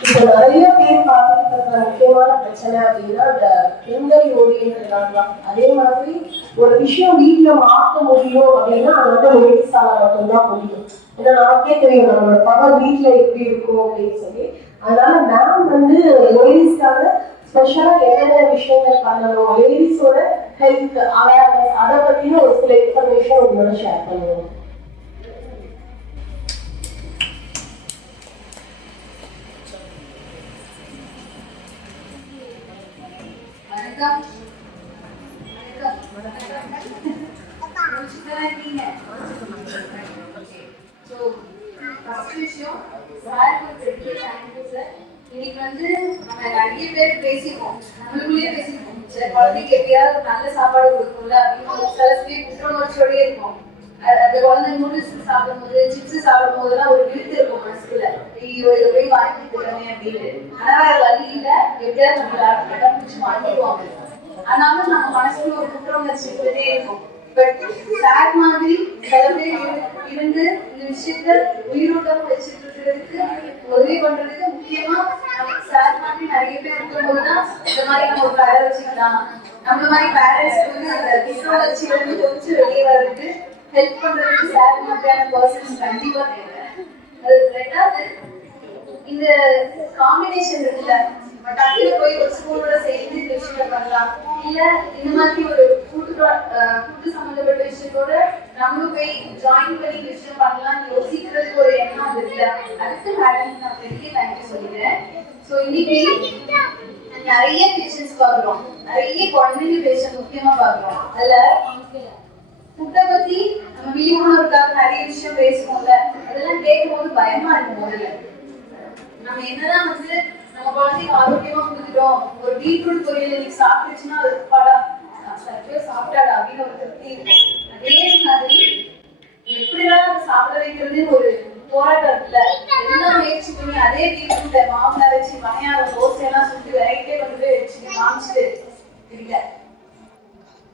இப்போ நிறைய பேர் பார்த்துட்டு இருக்கிற முக்கியமான பிரச்சனை அப்படின்னா இந்த பெண்கள் ஓரியன்றாங்க. அதே மாதிரி ஒரு விஷயம் வீட்டுல மாற்ற முடியும் அப்படின்னா அது வந்து லேடிஸால மட்டும்தான் முடியும். ஏன்னா நமக்கே தெரியும் நம்மளோட பவர் வீட்டுல எப்படி இருக்கும் அப்படின்னு சொல்லி. அதனால மேம் வந்து லேடிஸ்க்காக ஸ்பெஷலா என்னென்ன விஷயங்கள் பண்ணணும், லேடிஸோட ஹெல்த் அவேர்னஸ் அதை பத்தின ஒரு சில இன்ஃபர்மேஷன் உங்களோட ஷேர் பண்ணுவோம். இன்னைக்கு வந்து நம்ம நிறைய பேர் பேசிப்போம், நம்மளுக்குள்ளேயே பேசிப்போம். சில குழந்தைக்கு எப்படியாவது நல்ல சாப்பாடு கொடுக்கணும்ல அப்படின்னு சில பேர் புற்றுணர்ச்சியோடயே இருக்கும். அந்த குழந்தை நூடுல்ஸ் சாப்பிடும் போது, சிப்ஸ் சாப்பிடும் போதெல்லாம் ஒரு விழுத்து இருக்கும் மனசுக்குள்ள, ஐயோ இதை போய் வாங்கி கொடுக்கணுமே அப்படின்னு. ஆனா வேற வழியில எப்படியாவது நம்ம இடம் பிடிச்சி வாங்கிடுவாங்க. ஆனாலும் நம்ம மனசுக்குள்ள ஒரு குற்றவுணர்ச்சி இருந்துட்டே இருக்கும். பட் சார் மாதிரி சில பேர் இருந்து இந்த விஷயத்த உயிரோட்டம் வச்சுட்டு இருக்கிறதுக்கு உதவி பண்றதுக்கு முக்கியமா சார் மாதிரி நிறைய பேர் இருக்கும்போதுதான் இந்த மாதிரி நம்ம ஒரு கடை வச்சுக்கலாம். நம்ம மாதிரி பேரண்ட்ஸ்க்கு வந்து அந்த குற்றவுணர்ச்சியில இருந்து கொஞ்சம் வெளியே வர்றதுக்கு ஹெல்ப் பண்றதுக்கு சார் மாதிரியான பர்சன்ஸ் கண்டிப்பா தேவை. அது ரெண்டாவது இந்த காம்பினேஷன் இருக்குல்ல, டக்குனு போய் ஒரு ஸ்கூலோட சேர்ந்து இந்த விஷயத்த பண்ணலாம், இல்ல இந்த மாதிரி ஒரு ஃபுட்டு சம்பந்தப்பட்ட விஷயத்தோட நம்மளும் போய் ஜாயின் பண்ணி இந்த விஷயம் பண்ணலாம் யோசிக்கிறதுக்கு ஒரு எண்ணம் வந்துருக்குல்ல, அதுக்கு மேடம் நான் பெரிய தேங்க்யூ சொல்லிக்கிறேன். ஸோ இன்னைக்கு நிறைய பேஷன்ஸ் பார்க்குறோம், நிறைய குழந்தைங்க பேஷன் முக்கியமா பார்க்குறோம். அதுல ஃபுட்டை பத்தி நம்ம விழிப்புணர்வுக்காக நிறைய விஷயம் பேசுவோம்ல, அதெல்லாம் கேட்கும்போது பயமா இருக்கும். முதல்ல நம்ம என்னதான் வந்து நம்ம குழந்தைக்கு ஆரோக்கியமா கொடுத்துட்டோம், ஒரு பீட்ரூட் பொரியல் இன்னைக்கு சாப்பிட்டுச்சுன்னா அது படா சரியோ சாப்பிட்டாடா அப்படின்னு ஒரு திருப்தி இருக்கும். அதே மாதிரி எப்படிதான் அதை சாப்பிட வைக்கிறது ஒரு போராட்டம் இருக்குல்ல, எல்லாம் முயற்சி பண்ணி அதே பீட்ரூட்டை மாவுல வச்சு மனையாரம் தோசை எல்லாம் சுட்டு வெரைட்டே கொண்டு போய் வச்சு காமிச்சிட்டு இல்ல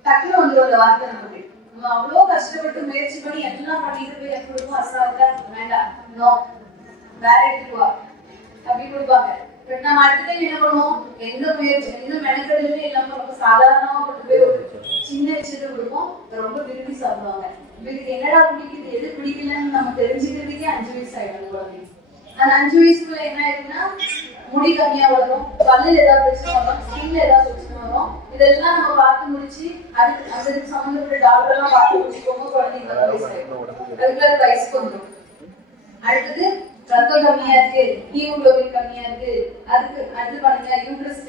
டக்குனு வந்துடும் அந்த வார்த்தை. நமக்கு நம்ம அவ்வளோ கஷ்டப்பட்டு முயற்சி பண்ணி எல்லாம் பண்ணிட்டு போய் எனக்கு கொடுக்கும் அசால்ட்டா வேண்டாம் நோ வேற எடுத்துக்குவா அப்படி கொடுப்பாங்க. பட் நம்ம அடுத்த டைம் என்ன பண்ணுவோம், எந்த முயற்சி எந்த மெனக்கெடுமே இல்லாம ரொம்ப சாதாரணமா கொண்டு போய் ஒரு சின்ன விஷயத்த கொடுப்போம், ரொம்ப விரும்பி சாப்பிடுவாங்க. இதுக்கு என்னடா பிடிக்குது எது பிடிக்கலன்னு நம்ம தெரிஞ்சுக்கிறதுக்கே 5 வயசு ஆயிடும் குழந்தை. அந்த 5 வயசுக்குள்ள என்ன ஆயிடும்னா முடி கம்மியா வரும், பல்லுல ஏதாவது பிரச்சனை வரும், ஸ்கின்ல ஏதாவது பிரச்சனை வரும். இதெல்லாம் நம்ம பார்த்து முடிச்சு அதுக்கு சம்பந்தப்பட்ட டாக்டர் எல்லாம் பார்த்து முடிச்சுக்கோங்க. குழந்தைங்க 10 வயசு ஆயிடும், அதுக்குள்ள வயசுக்கு வந்துடும். அடுத்தது ரத்தம் கம்மியா இருக்கு, ஹீமோகுளோபின் கம்மியா இருக்கு, அதுக்கு அது பண்ணுங்க, யூட்ரஸ்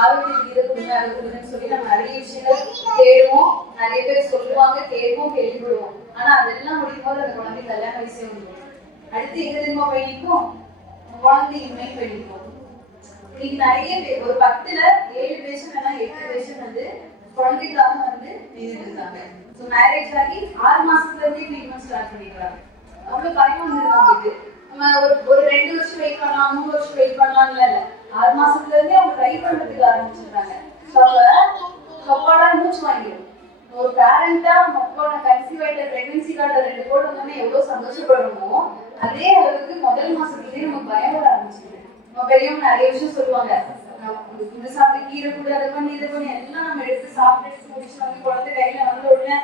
ஆரோக்கியத்துக்கு இதை கொடுங்க அதை கொடுங்கன்னு சொல்லி நம்ம நிறைய விஷயங்கள் தேடுவோம். நிறைய பேர் சொல்லுவாங்க, கேட்போம், கேள்விப்படுவோம். ஆனா அதெல்லாம் முடிக்கும் போது அந்த குழந்தை கல்யாண வயசே வந்துடும். அடுத்து எங்க தெரியுமா போயிருக்கும், குழந்தையுமே போயிருக்கும். இன்னைக்கு நிறைய பேர் ஒரு 10ல் 7 பேஷண்ட் 8 பேஷண்ட் வந்து குழந்தைக்காக வந்து நின்றுட்டு இருக்காங்க. ஸோ மேரேஜ் ஆகி 6 மாசத்துல இருந்தே ட்ரீட்மெண்ட் ஸ்டார்ட் பண்ணிக்கிறாங்க. அவ்வளவு பயம் வந்துருக்கு அவங்களுக்கு. நம்ம ஒரு 2 வருஷம் வெயிட் பண்ணலாம், 3 வருஷம் வெயிட் பண்ணலாம் இல்ல 6 மாசத்துல இருந்தே அவங்க ட்ரை பண்றதுக்கு ஆரம்பிச்சிருக்காங்க. ஸோ அப்ப கப்பாடா மூச்சு வாங்கிடும். ஒரு பேரண்டா மொத்தம் கன்சீவ் ஆயிட்ட பிரெக்னன்சி கார்டு 2 கோட் வந்தோடனே எவ்வளவு சந்தோஷப்படுறோமோ அதே அளவுக்கு முதல் மாசத்துலயே நமக்கு பயம் வர ஆரம்பிச்சிருக்கு. நம்ம பெரியவங்க நிறைய விஷயம் சொல்லுவாங்க, இது சாப்பிட்டு கீரை கூட அதை பண்ணி இதை பண்ணி எல்லாம் நம்ம எடுத்து சாப்பிட்டு முடிச்சு நம்ம குழந்தை கையில வந்த உடனே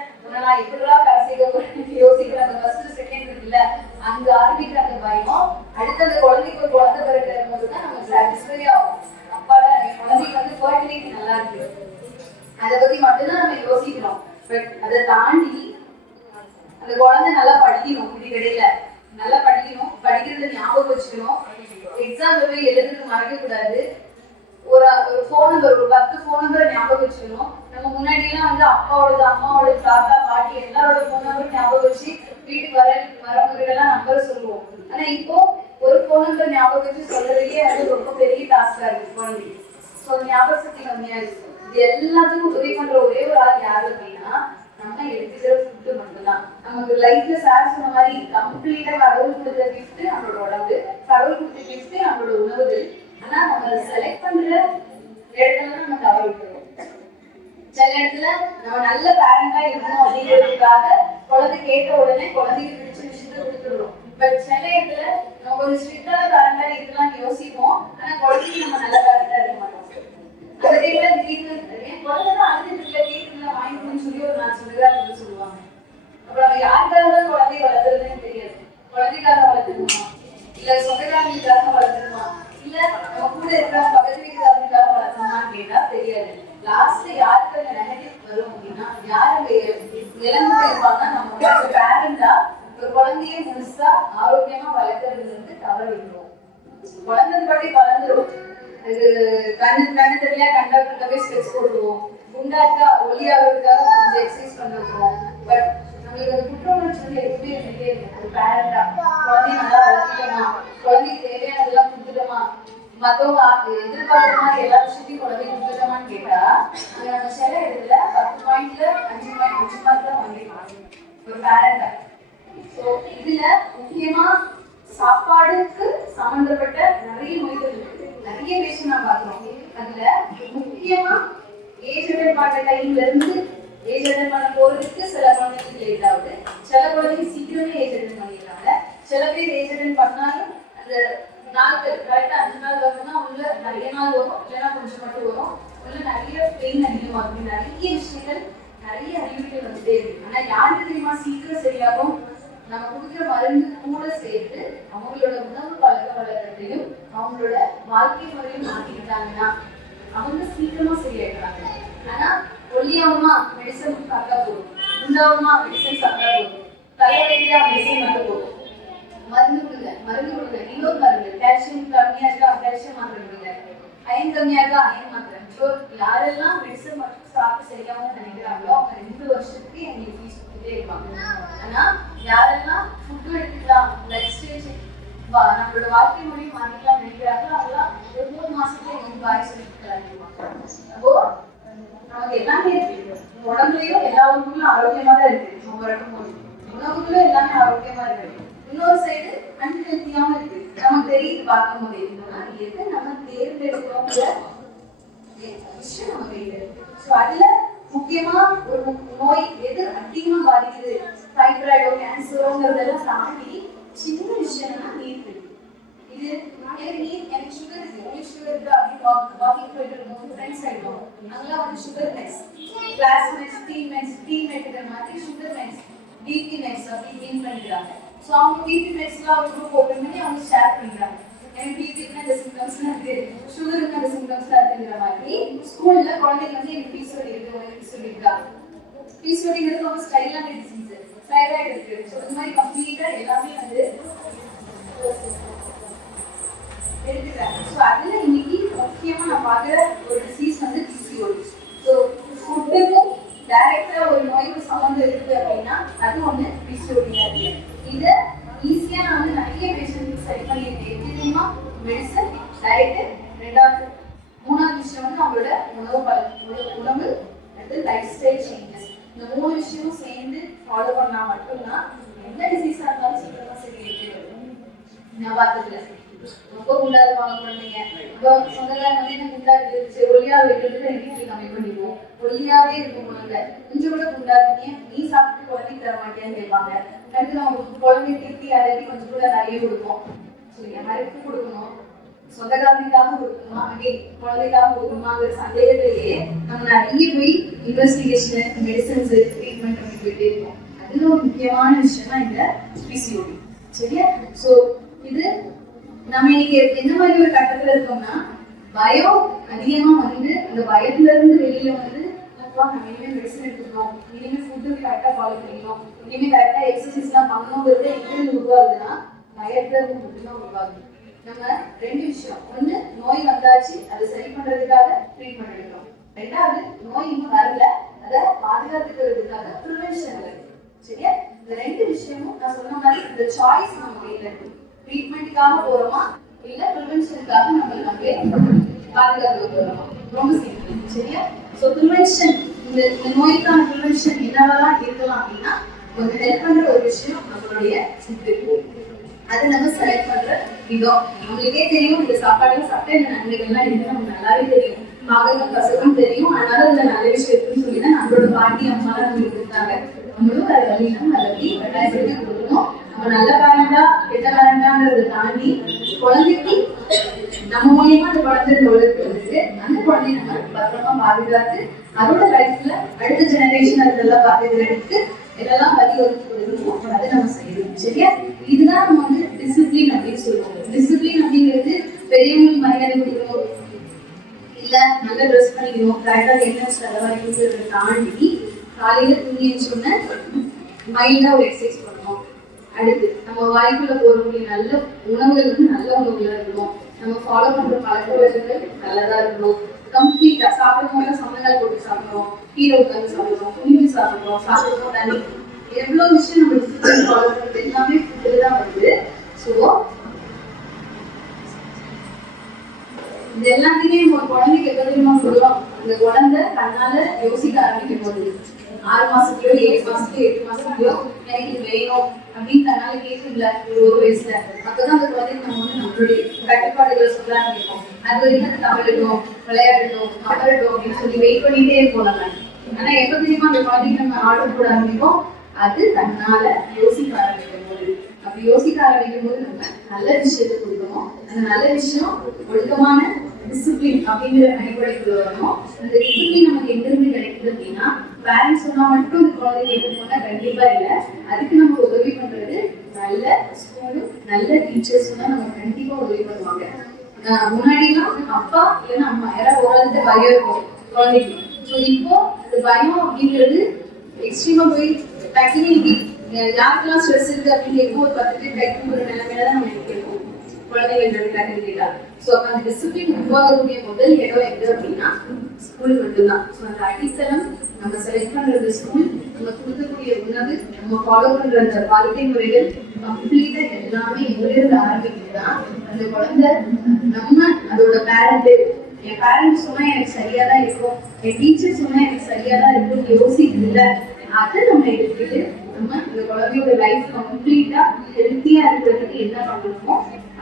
நான் எப்படிலாம் கடைசிக்க யோசிக்கிற அந்த ஃபர்ஸ்ட் செகண்ட் இருக்குல்ல அங்க ஆரம்பிக்கிற அந்த பயம் அடுத்து அந்த குழந்தைக்கு ஒரு குழந்தை பிறகு போதுதான் நம்ம சாட்டிஸ்ஃபை ஆகும். அப்பாட என் குழந்தைக்கு வந்து ஃபர்டிலிட்டி நல்லா இருக்கு, அதை பத்தி மட்டும்தான் நம்ம யோசிக்கிறோம். பட் அதை தாண்டி அந்த குழந்தை நல்லா படிக்கணும், இடையில நல்லா படிக்கணும், படிக்கிறத ஞாபகம் வச்சுக்கணும், எக்ஸாம்ல போய் எழுதுறது மறக்க கூடாது, ஒரு ஃபோன் நம்பர் ஒரு 10 ஃபோன் நம்பரை ஞாபகம் வச்சுக்கணும். நம்ம முன்னாடி எல்லாம் வந்து அப்பாவோட அம்மாவோட தாத்தா பாட்டி எல்லாரோட ஃபோன் நம்பர் ஞாபகம் வச்சு வீட்டுக்கு வரவங்ககிட்டலாம் நம்பர் சொல்லுவோம். ஆனா இப்போ ஒரு ஃபோன் நம்பர் ஞாபகம் வச்சு சொல்றதுக்கே வந்து ரொம்ப பெரிய டாஸ்கா இருக்கு குழந்தைக்கு. ஸோ ஞாபக சக்தி கம்மியா இருக்கு. இது எல்லாத்துக்கும் உதவி பண்ற ஒரே ஒரு ஆள் யாரு அப்படின்னா நம்ம எடுத்துக்கிற ஃபுட்டு மட்டும்தான். நமக்கு லைஃப்ல சார் சொன்ன மாதிரி கம்ப்ளீட்டா கடவுள் கொடுத்த கிஃப்ட் நம்மளோட உடம்பு, கடவுள் கொடுத்த கிஃப்ட் நம்மளோட உணவுகள். ஆனா நம்ம செலக்ட் பண்ற இடத்துலதான் நம்ம தவறு விட்டுருவோம். சில இடத்துல நம்ம நல்ல பேரண்டா இருக்கணும் அப்படிங்கிறதுக்காக குழந்தை கேட்ட உடனே குழந்தைக்கு பிடிச்ச விஷயத்த கொடுத்துடுறோம். பட் சில இடத்துல நம்ம ஒரு ஸ்ட்ரிக்டான பேரண்டா இருக்கலாம்னு யோசிப்போம், ஆனா குழந்தைக்கு நம்ம நல்ல பேரண்டா இருக்க மாட்டோம். அந்த டைம்ல திடீர்னு என் குழந்தைதான் அழுதுட்டு இல்ல கேட்கல வாங்கிக்கணும்னு சொல்லி ஒரு 4 சொல்லுறாங்க சொல்லுவாங்க. அப்புறம் நம்ம யாருக்காக தான் குழந்தைய வளர்த்துறதுன்னு தெரியாது. குழந்தைக்காக வளர்த்துக்கணுமா இல்ல சொந்தக்காரங்களுக்காக வளர்த்துக்கணுமா இல்ல நம்ம கூட இருக்கிற பக்கத்து வீட்டுக்காரங்களுக்காக வளர்த்தணுமான்னு கேட்டா தெரியாது. லாஸ்ட் யாருக்கு அந்த நெகட்டிவ் வரும் அப்படின்னா யாரு நிலைமை இருப்பாங்கன்னா நம்ம பேரண்டா ஒரு குழந்தைய முழுசா ஆரோக்கியமா வளர்க்கறது வந்து தவறு விடுவோம். குழந்தை படி வளர்ந்துரும், அது கண்ணு தெரியா கண்டாக்டர்ல போய் ஸ்பெக்ஸ் போடுவோம், குண்டாக்கா ஒளியாகிறதுக்காக கொஞ்சம் எக்ஸசைஸ் பண்ணிருக்கோம். பட் நம்மளுக்கு அந்த குற்ற உணர்ச்சி வந்து எதுவுமே இருந்துட்டே இருக்கும். ஒரு பேரண்டா குழந்தைய நல்லா வளர்த்துட்டோமா, குழந்தைக்கு தேவையானதெல்லாம் கொடுத்துட்டோமா, மத்தவங்க எதிர்பார்க்குற மாதிரி எல்லா விஷயத்தையும் குழந்தைய கொடுத்துட்டோமான்னு கேட்டா அங்க நம்ம சில இடத்துல 10 பாயிண்ட்ல 5 மார்க் தான் வாங்கிருக்கோம் ஒரு பேரண்டா. ஸோ இதுல முக்கியமா சாப்பாடுக்கு சம்பந்தப்பட்ட நிறைய நோய்கள் இருக்கு, நிறைய விஷயம் நான் பார்க்கிறோம். அதுல முக்கியமா ஏஜ் அட்டன் பண்ண டைம்ல இருந்து ஏஜ் அட்டன் பண்ண போறதுக்கு சில குழந்தைங்களுக்கு லேட் ஆகுது, சில குழந்தைங்க சீக்கிரமே ஏஜ் அட்டன் பண்ணிடுறாங்க. சில பேர் ஏஜ் அட்டன் பண்ணாலும் அந்த நாட்கள் கரெக்டா 5 நாள் வரும்னா உள்ள நிறைய நாள் வரும், இல்லைன்னா கொஞ்சம் மட்டும் வரும், உள்ள நிறைய பெயின் அதிகமாக இருக்கு, நிறைய விஷயங்கள் நிறைய அறிவுகள் வந்துட்டே இருக்கு. ஆனா யாருக்கு தெரியுமா சீக்கிரம் சரியாகும்? நம்ம கொடுக்குற மருந்து கூட சேர்த்து அவங்களோட உணவு பழக்க வழக்கத்தையும் அவங்களோட வாழ்க்கை முறையும் மாற்றிக்கிட்டாங்கன்னா அவங்க சீக்கிரமா சரியாயிடுறாங்க. ஆனா ஒல்லியாவுமா மெடிசன் சாப்பிட்டா போதும், உண்டாவுமா மெடிசன் சாப்பிட்டா போதும், தலைவலியா மெடிசன் மட்டும் போதும், மருந்து கொடுங்க இன்னொரு மருந்து கால்சியம் கம்மியா இருக்கா கால்சியம் மாத்திரை கொடுங்க, அயன் கம்மியா இருக்கா அயன் மாத்திரை. ஸோ யாரெல்லாம் மெடிசன் மட்டும் சாப்பிட்டு சரியாகவும் நினைக்கிறாங்களோ அவங்க 2 வருஷத்துக்கு எங்களுக்கு ஃபீஸ் கொடுத்துட்டே இருப்பாங்க. ஆனா யாரெல்லாம் ஃபுட்டு எடுத்துக்கலாம் லைஃப் ஸ்டைல் நம்மளோட வாழ்க்கை முறையும் மாற்றிக்கலாம் நினைக்கிறாங்களோ அவங்களாம் ஒரு 3 மாசத்துல எங்களுக்கு பாய் சொல்லிட்டு அப்போ நமக்கு எல்லாமே இருக்கு, உடம்புலயும் எல்லா உறுப்புகளும் ஆரோக்கியமா தான் இருக்கு, நம்ம இருக்கும்போது உணவுகளும் எல்லாமே ஆரோக்கியமா இருக்கு. இன்னொரு சைடு அன்ஹெல்த்தியாவும் இருக்கு, நமக்கு தெரியுது பார்க்கும் போது எது நம்ம தேர்ந்தெடுக்கிறோங்கிற விஷயம் நம்ம கையில இருக்கு. ஸோ அதுல முக்கியமா ஒரு நோய் எது அதிகமா பாதிக்குது தைராய்டோ கேன்சரோங்கிறதெல்லாம் தாண்டி சின்ன விஷயம்னா நீர் இருக்கு. இது எனக்கு சுகர் இருக்கு, உங்களுக்கு சுகர் இருக்கு அப்படின்னு வாக்கிங் போயிட்டு இருக்கோம் ஃப்ரெண்ட்ஸ் ஆயிடும், அங்கெல்லாம் வந்து சுகர் மெக்ஸ் கிளாஸ்மேட்ஸ் டீம்மேட்டுங்கிற மாதிரி சுகர் மெக்ஸ் பிபி மெக்ஸ் அப்படி மீன் பண்ணிக்கிறாங்க. ஸோ அவங்க பிபி மெக்ஸ்லாம் ஒரு குரூப் ஓப்பன் பண்ணி அவங்க ஷேர் பண்ணிக்கிறாங்க, எனக்கு பிபிக்கு அந்த சிம்டம்ஸ்லாம் இருக்கு, சுகருக்கு அந்த சிம்டம்ஸ்லாம் இருக்குங்கிற மாதிரி. ஸ்கூல்ல குழந்தைங்க வந்து எனக்கு பிசிஓடி இருக்கு, உங்களுக்கு பிசிஓடி இருக்கா, பிசிஓடிங்கிறது ரொம்ப ஸ்டைலான டிசீஸ், தைராய்டு இருக்கு. ஸோ இந்த மாதிரி கம்ப்ளீட்டா எல்லாமே வந்து எடுத்துக்கிறாங்க. ஸோ அதுல இன்னைக்கு முக்கியமா நான் பார்க்குற ஒரு டிசீஸ் வந்து பிசிஓடி. ஸோ ஃபுட்டுக்கும் டைரக்டா ஒரு நோய்க்கு சம்மந்தம் இருக்கு அப்படின்னா அது ஒண்ணு பிசிஓடியா இருக்கு. இதை ஈஸியா நான் வந்து நிறைய பேஷண்ட்க்கு சரி பண்ணியிருக்கேன். எப்படி தெரியுமா? மெடிசன், டயட்டு, 3வது விஷயம் வந்து நம்மளோட உணவு அடுத்து லைஃப் ஸ்டைல் சேஞ்சஸ். இந்த 3 விஷயமும் சேர்ந்து ஃபாலோ பண்ணா மட்டும்தான் எந்த டிசீஸா இருந்தாலும் சீக்கிரமா சரி இருக்கு நான் பார்த்ததுல. ரொம்ப குண்டா இருப்பாங்க குழந்தைங்க. இப்போ சொந்தக்காரங்க வந்து என்ன குண்டா இருக்கு, சரி ஒல்லியா வைக்கிறதுக்கு இட்லி கம்மி பண்ணிடுவோம். ஒல்லியாவே இருக்கும் குழந்தை, கொஞ்சம் கூட குண்டா இருக்கீங்க, நீ சாப்பிட்டு குழந்தைக்கு தர மாட்டேன்னு கேட்பாங்க. அடுத்து நம்ம குழந்தை திருப்பி அதை கொஞ்சம் கூட நிறைய கொடுப்போம். சரி, யாருக்கு கொடுக்கணும், சொந்தக்காரங்களுக்காக கொடுக்கணுமா, குழந்தைக்காக கொடுக்கணுமாங்கிற சந்தேகத்திலேயே நம்ம நிறைய போய் இன்வெஸ்டிகேஷன், மெடிசன்ஸ், ட்ரீட்மெண்ட் பண்ணி போயிட்டே இருக்கோம். அதுல ஒரு முக்கியமான விஷயம் தான் இந்த பிசிஓடி. சரியா? ஸோ இது நம்ம இன்னைக்கு எந்த மாதிரி ஒரு கட்டத்துல இருக்கோம்னா, பயம் அதிகமா வந்து அந்த பயத்துல இருந்து வெளியில வந்து நம்ம இனிமே மெடிசன் எடுத்துக்கணும், இனிமே ஃபுட்டு கரெக்டா ஃபாலோ பண்ணிக்கணும், இனிமே கரெக்டா எக்ஸசைஸ் எல்லாம் பண்ணணுங்கிறது எங்கிருந்து உருவாகுதுன்னா பயத்துல இருந்து மட்டும்தான் உருவாகுது. நம்ம ரெண்டு விஷயம், ஒண்ணு நோய் வந்தாச்சு அதை சரி பண்றதுக்காக ட்ரீட்மெண்ட் எடுக்கிறோம், ரெண்டாவது நோய் இன்னும் வரல அதை பாதுகாத்துக்கிறதுக்காக ப்ரிவென்ஷன் இருக்கு. சரியா? இந்த ரெண்டு விஷயமும் நான் சொன்ன மாதிரி இந்த சாய்ஸ் நம்ம கையில இருக்கு. ட்ரீட்மெண்ட்டுக்காக போறோமா இல்ல ப்ரிவென்ஷனுக்காக நம்மளே பாதுகாக்க போறோமா, ரொம்ப சிம்பிள். சரியா? ஸோ ப்ரிவென்ஷன், இந்த நோய்க்கான ப்ரிவென்ஷன் என்னவெல்லாம் இருக்கலாம் அப்படின்னா, கொஞ்சம் ஹெல்ப் பண்ற ஒரு விஷயம் நம்மளுடைய ஃபுட்டு. அது நம்ம செலக்ட் பண்ற விதம். நம்மளுக்கே தெரியும் இந்த சாப்பாடுல சாப்பிட்டா இந்த நன்மைகள்லாம் இருக்கு, நமக்கு நல்லாவே தெரியும், பாகங்கள் கசக்கும் தெரியும். அதனால இந்த நல்ல விஷயம் இருக்குன்னு சொல்லி தான் நம்மளோட பாட்டி அம்மாலாம் நம்மளுக்கு கொடுத்தாங்க. நம்மளும் அதை வழியிலும் அதை எப்படி கட்டாயப்படுத்தி கொடுக்கணும். நம்ம நல்ல பேரண்டா கெட்ட பேரண்டாங்கிறத தாண்டி குழந்தைக்கு நம்ம மூலியமா அந்த குழந்தை வளர்க்கிறதுக்கு அந்த குழந்தைய நம்ம பத்திரமா பாதுகாத்து அதோட லைஃப்ல அடுத்த ஜெனரேஷன் அதெல்லாம் பாத்துக்கிறதுக்கு இதெல்லாம் வழிவகுத்து கொடுக்கணும். அதை நம்ம செய்யணும். சரியா? இதுதான் நம்ம வந்து டிசிப்ளின் அப்படின்னு சொல்லுவோம். டிசிப்ளின் அப்படிங்கிறது பெரியவங்களுக்கு மரியாதை கொடுக்கணும், இல்ல நல்ல ட்ரெஸ் பண்ணிக்கணும், கரெக்டா என்ன செலவழிக்கிறத தாண்டி காலையில தூங்கி சொன்ன மைண்டா ஒரு எக்ஸசைஸ் பண்ணணும். அடுத்து நம்ம வாய்க்குள்ள போறவங்க நல்ல உணவுகள் வந்து நல்ல உணவுகளா இருக்கணும், நம்ம ஃபாலோ பண்ற பழக்க வழக்கங்கள் நல்லதா இருக்கணும், கம்ப்ளீட்டா சாப்பிடும் போது சமங்கள் போட்டு சாப்பிடுறோம், கீரை உட்காந்து சாப்பிடுறோம், குனிஞ்சு சாப்பிடுறோம் தண்ணி, எவ்வளவு விஷயம் நம்ம டிசிப்ளின் ஃபாலோ பண்றது எல்லாமே ஃபுட்டு தான் வருது. ஸோ இது எல்லாத்தையுமே நம்ம குழந்தைக்கு எப்ப தெரியுமா சொல்லுவோம், அந்த குழந்தை தன்னால யோசிக்க ஆரம்பிக்கும் போது 6 மாசத்துலயோ 7 மாசத்துலயோ 8 மாசத்துலயோ எனக்கு இது வேணும் அப்படின்னு தன்னால கேட்கல, ஒரு வயசுல அப்பதான் அந்த குழந்தைக்கு நம்ம வந்து நம்மளுடைய கட்டுப்பாடுகளை சொல்ல ஆரம்பிப்போம். அது வரைக்கும் தவறட்டும், விளையாடட்டும், அமரட்டும் அப்படின்னு சொல்லி வெயிட் பண்ணிட்டே இருப்போம் நம்ம. ஆனா எப்ப தெரியுமா அந்த குழந்தைக்கு நம்ம ஆர்டர் போட ஆரம்பிப்போம், அது தன்னால யோசிக்க ஆரம்பிக்கும் போது. அப்படி யோசிக்க ஆரம்பிக்கும் போது நம்ம நல்ல விஷயத்தை கொடுக்கணும். அந்த நல்ல விஷயம் ஒழுக்கமான டிசிப்ளின் அப்படிங்கிற அடிப்படைக்குள்ள வரணும். அந்த டிசிப்ளின் நமக்கு எங்கிருந்து கிடைக்குது அப்படின்னா, பேரண்ட்ஸ் சொன்னா மட்டும் இந்த குழந்தைக்கு எடுத்து போனா கண்டிப்பா இல்லை. அதுக்கு நம்ம உதவி பண்றது நல்ல ஸ்கூலும் நல்ல டீச்சர்ஸும் தான் நம்ம கண்டிப்பா உதவி பண்ணுவாங்க. முன்னாடிலாம் அப்பா இல்லைன்னா அம்மா யாராவது ஓரளவுக்கு பயம் இருக்கும் குழந்தைக்கு. ஸோ இப்போ அந்த பயம் அப்படிங்கிறது எக்ஸ்ட்ரீமா போய் டக்குனு யாருக்கெல்லாம் ஸ்ட்ரெஸ் இருக்கு அப்படின்னு கேட்கும் ஒரு 10 பேர் கைக்கும் ஒரு நிலைமையில தான் நம்ம இருக்கோம் குழந்தைகள் டக்குனு கேட்டா. ஸோ அப்போ அந்த டிசிப்ளின் உருவாகக்கூடிய முதல் இடம் எது அப்படின்னா ஸ்கூல் மட்டும்தான். ஸோ அந்த அடித்தளம் நம்ம செலக்ட் பண்றது ஸ்கூல், நம்ம கொடுக்கக்கூடிய உணவு, நம்ம ஃபாலோ பண்ற அந்த வாழ்க்கை முறைகள் கம்ப்ளீட்டா எல்லாமே எங்கிருந்து ஆரம்பிக்குதுதான் அந்த குழந்தை. நம்ம அதோட பேரண்ட், என் பேரண்ட்ஸ் சொன்னா எனக்கு சரியா தான் இருக்கும், என் டீச்சர் சொன்னா எனக்கு சரியா தான் இருக்கும்னு யோசிக்குது இல்லை, அதை நம்ம எடுத்துக்கிட்டு நம்ம இந்த குழந்தையோட லைஃப் கம்ப்ளீட்டா ஹெல்த்தியா இருக்கிறதுக்கு என்ன பண்ணணுமோ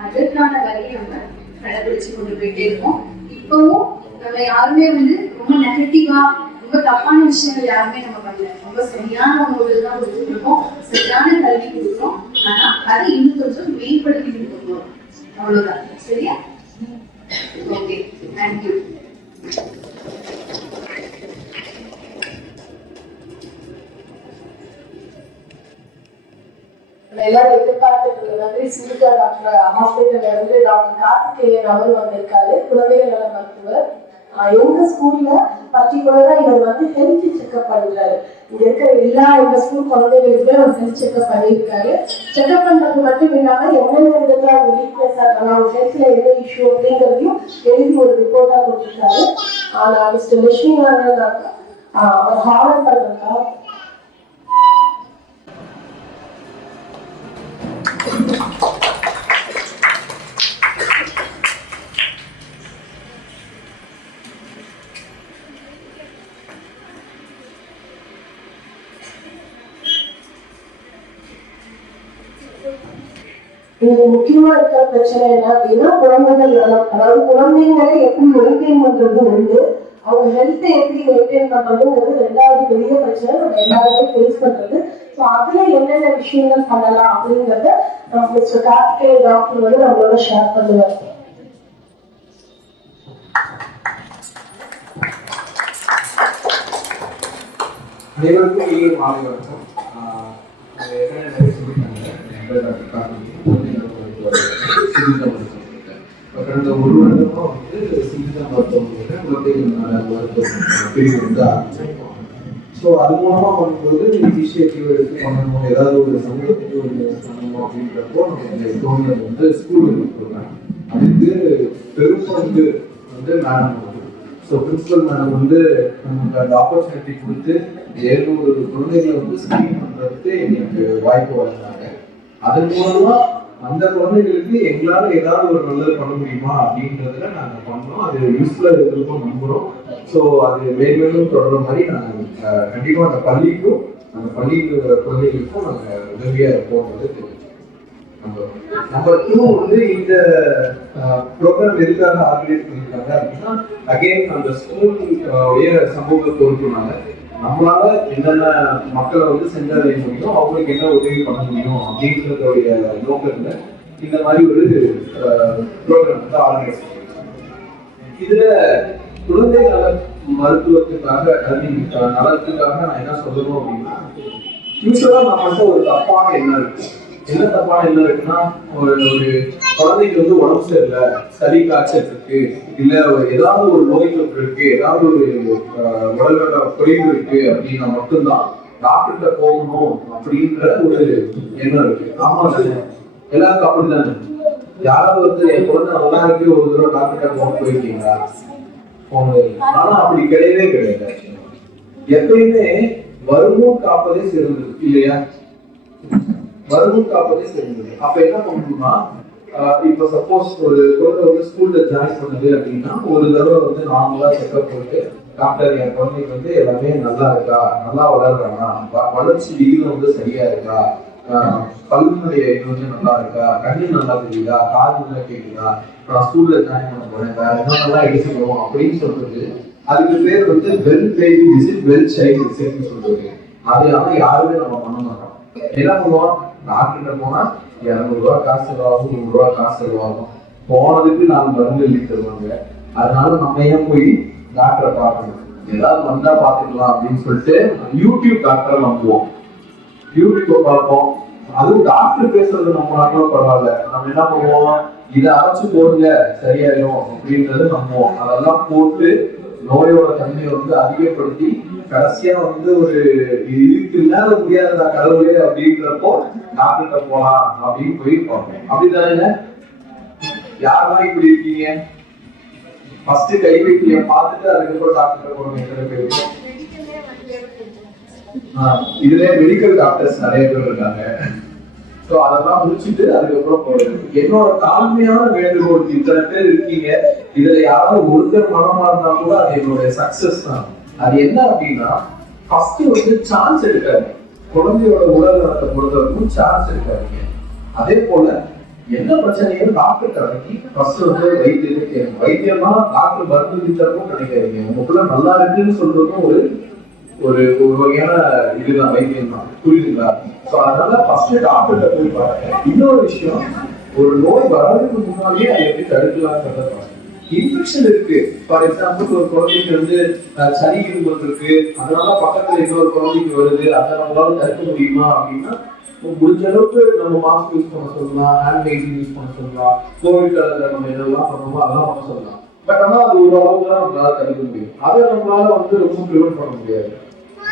அதற்கான வழியை நம்ம கடைபிடிச்சு கொண்டு போயிட்டே இருக்கோம். இப்பவும் நம்ம யாருமே வந்து ரொம்ப நெகட்டிவா ரொம்ப தப்பான விஷயங்கள் யாருமே நம்ம பண்ணல. ரொம்ப சரியான உணவுகள் தான் கொடுத்துட்டு இருக்கோம், சரியான கல்வி கொடுக்குறோம். ஆனா அதை இன்னும் கொஞ்சம் மேம்படுத்தி கொடுக்குறோம், அவ்வளவுதான். சரியா? Okay, thank you. எல்லாரும் எதிர்பார்த்துட்டு மாதிரி சிறுகா டாக்டர் ஹாஸ்பிட்டல்ல இருந்து டாக்டர் கார்த்திகேயன் அவர் வந்திருக்காரு, குழந்தைகள் நல மருத்துவர். எங்க ஸ்கூல்ல பர்டிகுலரா இவர் வந்து ஹெல்த் செக்அப் பண்றாரு. இங்க இருக்கிற எல்லா எங்க ஸ்கூல் குழந்தைகளுக்குமே ஒரு ஹெல்த் செக்அப் பண்ணியிருக்காரு. செக்அப் பண்றது மட்டும் இல்லாம என்னென்ன விதத்துல அவங்க வீக்னஸ் ஆகலாம், அவங்க ஹெல்த்ல என்ன இஷ்யூ அப்படிங்கிறதையும் எழுதி ஒரு ரிப்போர்ட்டா கொடுத்துருக்காரு. ஆனா மிஸ்டர் லட்சுமி நாராயணன் அவர் ஹார்ட் பண்றதா இதுல முக்கியமா இருக்கிற பிரச்சனை என்ன அப்படின்னா குழந்தைகள் நலம். அதாவது குழந்தைங்களை எப்படி மெயின்டைன் பண்றது உண்டு, அவங்க ஹெல்த்தை எப்படி மெயின்டைன் பண்றதுங்கிறது ரெண்டாவது பெரிய பிரச்சனை நம்ம எல்லாருமே ஃபேஸ் பண்றது. ஸோ அதுல என்னென்ன விஷயங்கள் பண்ணலாம் அப்படிங்கறத மிஸ்டர் கார்த்திகே டாக்டர் வந்து நம்மளோட ஷேர் பண்ணுவார். அனைவருக்கும் இனிய மாலை வணக்கம். கடந்த ஒரு வருடமா வந்து சிகிச்சை மருத்துவமனையில குழந்தைகள் பிரிவு வந்து ஆரம்பிச்சிருக்கோம். ஸோ அது மூலமா பண்ணும்போது இனிஷியேட்டிவ் எடுத்து பண்ணணும், ஏதாவது ஒரு சமூகத்துக்கு ஒரு பண்ணணும் அப்படின்றப்போ நம்ம தோணுதல் வந்து ஸ்கூலுக்கு கொடுக்குறாங்க. அதுக்கு பெரும் பங்கு வந்து மேடம். ஸோ பிரின்சிபல் மேடம் வந்து நமக்கு அந்த ஆப்பர்ச்சுனிட்டி கொடுத்து 700 குழந்தைகளை வந்து ஸ்கிரீன் பண்றதுக்கு எங்களுக்கு வாய்ப்பு வழங்கினாங்க. அதன் மூலமா அந்த குழந்தைகளுக்கு எங்களால ஏதாவது ஒரு நல்லது பண்ண முடியுமா அப்படின்றதுல நாங்க பண்ணோம். அது யூஸ்ஃபுல்லா இருக்கிறதுக்கும் நம்புறோம். ஸோ அது மேலும் தொடர்ற மாதிரி நாங்கள் கண்டிப்பா அந்த பள்ளிக்கும் அந்த பள்ளி குழந்தைகளுக்கும் நாங்கள் உதவியா இருப்போம்ன்றது நம்பர் 2 வந்து இந்த ப்ரோக்ராம் எதுக்காக ஆர்கனைஸ் பண்ணிருக்காங்க அப்படின்னா, அகைன் அந்த ஸ்கூல் சமூக பொறுப்புனால நம்மளால என்னென்ன மக்களை வந்து சென்றடைய முடியும், அவங்களுக்கு என்ன உதவி பண்ண முடியும் அப்படின்றதுடைய நோக்கத்துல இந்த மாதிரி ஒரு ப்ரோக்ராம் வந்து ஆர்கனைஸ் பண்ணிருக்காங்க. இதுல குழந்தை நல மருத்துவத்துக்காக நலத்துக்காக நான் என்ன சொல்லணும் அப்படின்னா, யூஸ்வலா நம்மகிட்ட ஒரு தப்பான எண்ணம் இருக்கு. என்ன தப்பான என்ன இருக்குன்னா, ஒரு குழந்தைக்கு வந்து உடம்பு சரியில்லை, சளி காய்ச்சல் இருக்கு, இல்ல ஏதாவது ஒரு நோய் தொற்று இருக்கு, ஏதாவது ஒரு உடல்நல குறைவு இருக்கு அப்படின்னா மட்டும்தான் டாக்டர்கிட்ட போகணும் அப்படின்ற ஒரு எண்ணம் இருக்கு. ஆமா தானே, எல்லாருக்கும் அப்படித்தானே. யாராவது வந்து என் குழந்தை நல்லா இருக்கு ஒரு தடவை டாக்டர்கிட்ட போயிருக்கீங்களா? ஆனா அப்படி கிடையவே கிடையாது. எப்பயுமே வருமுன் காப்பதே சிறந்தது இல்லையா? வருமுன் காப்பதே சிறந்தது. அப்ப என்ன பண்ணணும்னா, இப்ப சப்போஸ் ஒரு குழந்தை வந்து ஸ்கூல்ல ஜாயின் பண்ணுது அப்படின்னா ஒரு தடவை வந்து நார்மலா செக்அப் போட்டு, டாக்டர் என் குழந்தைக்கு வந்து எல்லாமே நல்லா இருக்கா, நல்லா வளர்றானா, வளர்ச்சி விகிதம் வந்து சரியா இருக்கா, பல்லுடைய இது வந்து நல்லா இருக்கா, கண்ணு நல்லா தெரியுதா, காது நல்லா கேட்குதா, நான் ஸ்கூல்ல ஜாயின் பண்ண போறேன், வேற என்னெல்லாம் எடுத்துக்கணும் அப்படின்னு சொல்றது. அதுக்கு பேர் வந்து well baby visit, well child விசிட்னு சொல்றது. அது ஆனா யாருமே நம்ம பண்ண மாட்டோம். என்ன பண்ணுவோம், டாக்டர்கிட்ட போனா 200 ரூபாய் காசு செலவாகும், 100 ரூபாய் காசு செலவாகும், போனதுக்கு 4 மருந்து எழுதி தருவாங்க. அதனால நம்ம ஏன் போய் டாக்டரை பார்க்கணும், ஏதாவது வந்தா பாத்துக்கலாம் அப்படின்னு சொல்லிட்டு யூடியூப் டாக்டரை நம்புவோம். யூடியூப் பார்ப்போம். அதுவும் டாக்டர் பேசுறது நம்மளாலும் பரவாயில்ல, நம்ம என்ன பண்ணுவோம், இதை அரைச்சு போடுங்க சரியாயிடும் அப்படின்றது நம்புவோம். அதெல்லாம் போட்டு நோயோட தன்மையை வந்து அதிகப்படுத்தி கடைசியா வந்து ஒரு இதுக்கு இல்லாத முடியாததா கடவுளே அப்படின்றப்போ டாக்டர்கிட்ட போலாம் அப்படின்னு போய் பார்ப்போம். அப்படிதானே? யாரெல்லாம் இப்படி இருக்கீங்க? ஃபர்ஸ்ட் கை வைக்கிய பார்த்துட்டு அதுக்கப்புறம் டாக்டர்கிட்ட போறோம். எத்தனை பேர் இதுல மெடிக்கல் டாக்டர்ஸ் நிறைய பேர் இருக்காங்க. ஸோ அதெல்லாம் முடிச்சுட்டு அதுக்கப்புறம் போறது. என்னோட தாழ்மையான வேண்டுகோள், இத்தனை பேர் இருக்கீங்க, இதுல யாராவது ஒருத்தர் மனமா இருந்தா கூட அது என்னோட சக்சஸ் தான். அது என்ன அப்படின்னா, ஃபர்ஸ்ட் வந்து சான்ஸ் எடுக்காது. குழந்தையோட உடல் நலத்தை பொறுத்தவரைக்கும் சான்ஸ் எடுக்காதீங்க. அதே போல என்ன பிரச்சனையும் டாக்டர் கடைக்கு ஃபர்ஸ்ட் வந்து வைத்தியத்தை கேட்கணும். வைத்தியமா டாக்டர் மருந்து வித்தரமும் கிடைக்காதீங்க. உங்களுக்குள்ள நல்லா இருக்குன்னு சொல்றதும் ஒரு ஒரு வகையான இதுதான், வைத்தியம் தான். புரியுதுங்களா? ஸோ அதனால ஃபர்ஸ்ட் டாக்டர்கிட்ட போய் பாருங்க. இன்னொரு விஷயம், ஒரு நோய் வர்றதுக்கு முன்னாடியே அதை எப்படி தடுக்கலாம்ன்றத பாருங்க. இன்ஃபெக்ஷன் இருக்கு, ஃபார் எக்ஸாம்பிள் ஒரு குழந்தைக்கு வந்து சளி இருமல் இருக்கு, அதனால பக்கத்துல இன்னொரு குழந்தைக்கு வருது, அதை நம்மளால தடுக்க முடியுமா அப்படின்னா முடிஞ்ச அளவுக்கு நம்ம மாஸ்க் யூஸ் பண்ண சொல்லலாம், ஹேண்ட் ஹைஜீன் யூஸ் பண்ண சொல்லலாம், கோவிட் காலத்துல நம்ம என்னெல்லாம் பண்ணணுமோ அதெல்லாம் பண்ண சொல்லலாம். பட் ஆனால் அது ஒரு அளவுக்கு தான் நம்மளால தடுக்க முடியும். அதை நம்மளால வந்து ரொம்ப ப்ரிவென்ட் பண்ண முடியாது.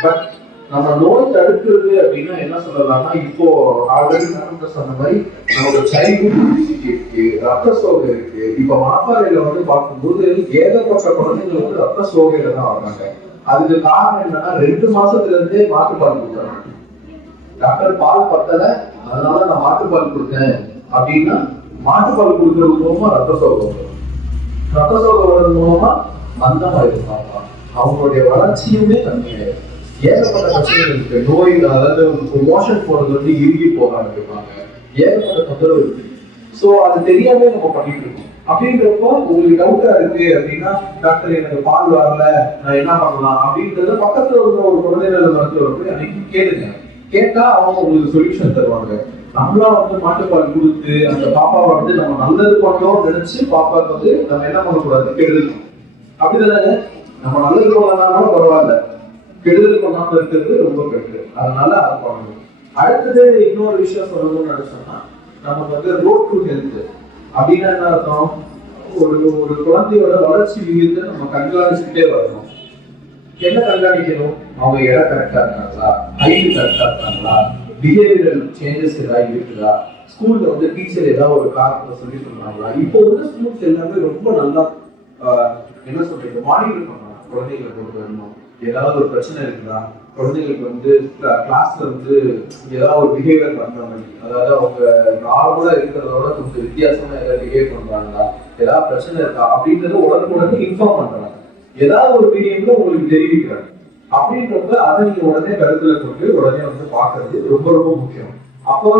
பட் நம்ம நோய் தடுக்கிறது அப்படின்னா என்ன சொல்லலாம்னா, இப்போ ஆல்ரெடி நான் சொன்ன மாதிரி நமக்கு சைல்ட்ஹுட் ஒபிசிட்டி இருக்கு, ரத்த சோகை இருக்கு. இப்ப மணப்பாறையில வந்து பார்க்கும்போது ஏகப்பட்ட குழந்தைகள் வந்து ரத்த சோகையில தான் வராங்க. அதுக்கு காரணம் என்னன்னா, 2 மாசத்துல இருந்தே மாட்டுப்பால் கொடுக்குறாங்க. டாக்டர் பால் பத்தல, அதனால நான் மாட்டுப்பால் கொடுத்தேன் அப்படின்னா, மாட்டுப்பால் கொடுக்கறது மூலமா ரத்த சோகை வரும். ரத்த சோகை வர்றது மூலமா மந்தமாயிருப்பாங்க, அவங்களுடைய வளர்ச்சியுமே கம்மியாயிரும். ஏகப்பட்ட பிரச்சனைகள் இருக்கு. நோய், அதாவது மோஷன் போறது வந்து இறுகி போக ஆரம்பிப்பாங்க. ஏகப்பட்ட தொந்தரவு இருக்கு. ஸோ அது தெரியாம நம்ம பண்ணிட்டு இருக்கோம். அப்படின்றப்போ உங்களுக்கு டவுட்டா இருக்கு அப்படின்னா, டாக்டர் எனக்கு பால் வரல, நான் என்ன பண்ணலாம் அப்படின்றத பக்கத்துல உள்ள ஒரு குழந்தைகள் மருத்துவரை போய் அன்னைக்கு கேளுங்க. கேட்டா அவங்க உங்களுக்கு சொல்யூஷன் தருவாங்க. நம்மளா மாட்டுப்பால் கொடுத்து அந்த பாப்பாவை நம்ம நல்லது பண்ணோம் நினைச்சு பாப்பாவுக்கு நம்ம என்ன பண்ணக்கூடாது, கெடுதல். அப்படிதானே? நம்ம நல்லது பண்ணலாம் பரவாயில்ல, கெடுதல் பண்ணாம இருக்கிறது ரொம்ப பெட்ரு. அதனால அதை பண்ணணும். அடுத்தது இன்னொரு விஷயம் சொல்லணும்னு நினைச்சோம்னா, நமக்கு ரோட் டு ஹெல்த் அப்படின்னா என்ன அர்த்தம்? ஒரு குழந்தையோட வளர்ச்சி விகிதத்தை நம்ம கண்காணிச்சுக்கிட்டே வரணும். என்ன கண்காணிக்கணும்? அவங்க இடம் கரெக்டா இருக்காங்களா, ஹைட் கரெக்டா இருக்காங்களா, பிஹேவியரல் சேஞ்சஸ் ஏதாவது இருக்குதா, ஸ்கூல்ல டீச்சர் ஏதாவது ஒரு காரணத்தை சொல்லி சொன்னாங்களா. இப்போ ஸ்கூல்ஸ் எல்லாமே ரொம்ப நல்லா என்ன சொல்றீங்க, மானிட்டர் பண்ணலாம். குழந்தைகளை கொண்டு வரணும். ஏதாவது ஒரு பிரச்சனை இருக்குதா, குழந்தைங்களுக்கு கிளாஸ்ல ஏதாவது ஒரு பிஹேவியர் பண்றாங்க, அதாவது அவங்க நார்மலா இருக்கிறதோட கொஞ்சம் வித்தியாசமா ஏதாவது பிஹேவ் பண்றாங்களா, ஏதாவது பிரச்சனை இருக்கா அப்படின்றத உடனுக்குடனே இன்ஃபார்ம் பண்றாங்க. ஏதாவது ஒரு பீரியட்ல உங்களுக்கு தெரிவிக்கிறாங்க. அப்படின்றப்ப அதை நீங்க உடனே கருத்துல கொண்டு உடனே பாக்குறது ரொம்ப ரொம்ப முக்கியம். அப்போ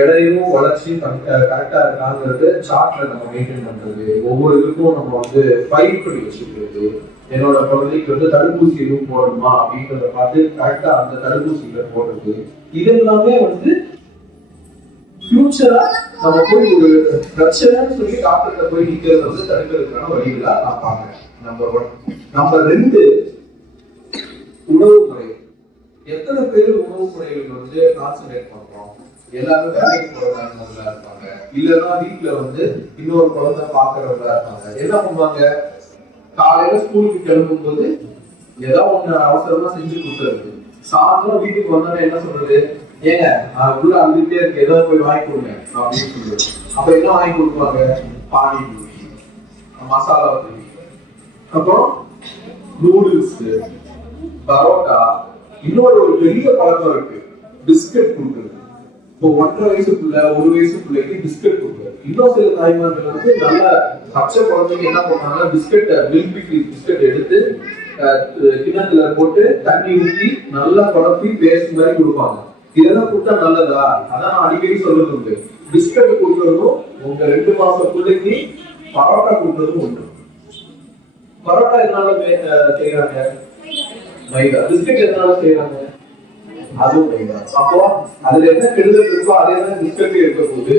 எடையும் வளர்ச்சி கரெக்டா இருக்காங்கிறது சார்ட்ல நம்ம மெயின்டைன் பண்றது, ஒவ்வொரு இதுக்கும் நம்ம ஃபைல் பண்ணி வச்சுக்கிறது. என்னோட குழந்தைக்கு தடுப்பூசி எதுவும் போடணுமா அப்படின்றத பார்த்து கரெக்டா அந்த தடுப்பூசிகளை போடுறது. இது எல்லாமே ஃபியூச்சரா நம்ம போய் ஒரு பிரச்சனைன்னு சொல்லி டாக்டர்கிட்ட போய் நிக்கிறது தடுக்கிறதுக்கான வழிகளா நான் பாக்குறேன். நம்பர் 1. நம்பர் 2, உணவு முறை. எத்தனை பேர் உணவு முறைகள் கான்சென்ட்ரேட் பண்றோம்? எல்லாரும் வேலைக்கு போறவங்களா இருப்பாங்க, இல்லைன்னா வீட்டுல இன்னொரு குழந்தை பாக்குறவங்களா இருப்பாங்க. என்ன பண்ணுவாங்க? காலையில ஸ்கூலுக்கு கிளம்பும் போது ஏதாவது ஒண்ணு அவசரமா செஞ்சு கொடுத்துருது. சாயந்தரம் வீட்டுக்கு வந்தோடனே என்ன சொல்றது, ஏங்க உள்ள அழுதுட்டே இருக்கு, ஏதாவது போய் வாங்கி கொடுங்க அப்படின்னு சொல்லுது. அப்ப என்ன வாங்கி கொடுப்பாங்க? பானிபூரி, மசாலா பூரி, அப்புறம் நூடுல்ஸ், பரோட்டா. இன்னொரு ஒரு பெரிய பழக்கம் இருக்கு, பிஸ்கட் கொடுக்குறது. இப்போ 1.5 வயசுக்குள்ள 1 வயசுக்குள்ளேக்கு பிஸ்கட் கொடுக்குறது. இன்னும் சில தாய்மார்கள் நல்ல பச்சை குழந்தைங்க என்ன பண்ணுவாங்க, மில்க் பிஸ்கட் எடுத்து கிணத்துல போட்டு தண்ணி ஊற்றி நல்லா குழப்பி பேஸ்ட் மாதிரி கொடுப்பாங்க. இதெல்லாம் கொடுத்தா நல்லதா? அதான் அடிக்கடி சொல்றது, பிஸ்கட் கொடுக்கறதும் உங்க 2 மாசம் பிள்ளைக்கு பரோட்டா கொடுக்கறதும் உண்டு. பரோட்டா எதனால செய்யறாங்க? மைதா. பிஸ்கட் எதனால செய்யறாங்க? அதுவும் மைதா. அப்போ அதுல என்ன கெடுதல் இருக்கோ அதே தான் பிஸ்கட் இருக்க போகுது.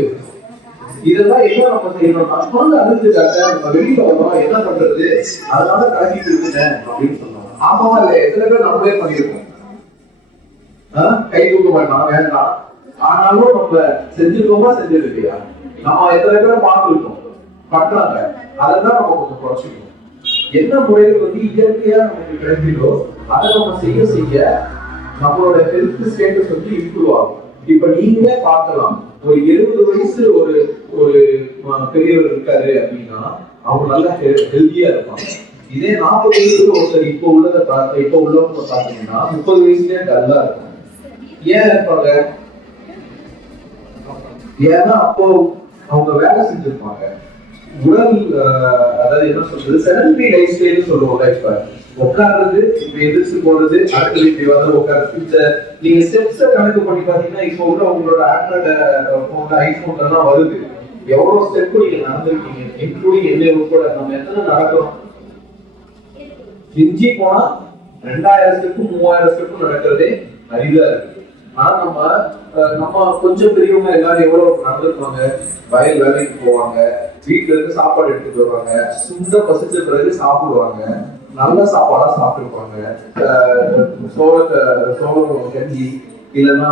இதெல்லாம் என்ன நம்ம செய்யணும்னா, குழந்தை அழுதுட்டாங்க, நம்ம வெளியில வரோம், என்ன பண்றது, அதனால கலக்கி கொடுத்துட்டேன் அப்படின்னு சொன்னாங்க. ஆமாவா இல்ல? எத்தனை பேர் நம்மளே பண்ணிருக்கோம். கை தூக்க மாட்டான், வேண்டாம். ஆனாலும் நம்ம செஞ்சிருக்கோமா செஞ்சது இல்லையா? நம்ம எத்தனை பேரை பார்த்துருக்கோம், பண்றாங்க. அதெல்லாம் நம்ம கொஞ்சம் குறைச்சிக்கணும். என்ன முறைகள் இயற்கையா நமக்கு கிடைக்கிறதோ அதை நம்ம செய்ய செய்ய நம்மளோட ஹெல்த் ஸ்டேட்டஸ் இம்ப்ரூவ் ஆகும். இப்ப நீங்களே பார்க்கலாம், ஒரு 70 வயசு ஒரு பெரியவர் இருக்காரு அப்படின்னா அவங்க நல்லா ஹெல்தியா இருப்பாங்க. இதே 40 வயசுல ஒருத்தர் இப்ப உள்ளவங்க பாத்தீங்கன்னா 30 வயசுலயே டல்லா இருக்கும். ஏன் இருப்பாங்க? ஏன்னா அப்போ அவங்க வேலை செஞ்சிருப்பாங்க. உடல் அதாவது என்ன சொல்றது, செடன்டரி லைஃப் ஸ்டைல் சொல்லுவோம். இப்ப உட்கார்றது, இப்ப எதிர்த்து போறது, அடுத்தது இப்படி வந்து உட்கார்றது. நீங்க ஸ்டெப்ஸ கணக்கு பண்ணி பாத்தீங்கன்னா இப்ப உள்ள உங்களோட ஆண்ட்ராய்டு போன்ல, ஐபோன்ல எல்லாம் வருது. எவ்வளவு ஸ்டெப் நீங்க நடந்திருக்கீங்க, இன்க்ளூடிங் என்னை உட்பட. நம்ம எத்தனை நடக்கிறோம்? மிஞ்சி போனா 2000 ஸ்டெப் 3000 ஸ்டெப் நடக்கிறதே அரிதா இருக்கு. ஆனா நம்ம கொஞ்சம் பெரியவங்க எல்லாரும் எவ்வளவு நடந்திருப்பாங்க? வயல் வேலைக்கு போவாங்க, வீட்டுல இருந்து சாப்பாடு எடுத்துட்டு வருவாங்க, சுண்ட பசிச்ச பிறகு சாப்பிடுவாங்க, நல்ல சாப்பாடா சாப்பிட்டுருப்பாங்க. சோளம் கஞ்சி, இல்லைன்னா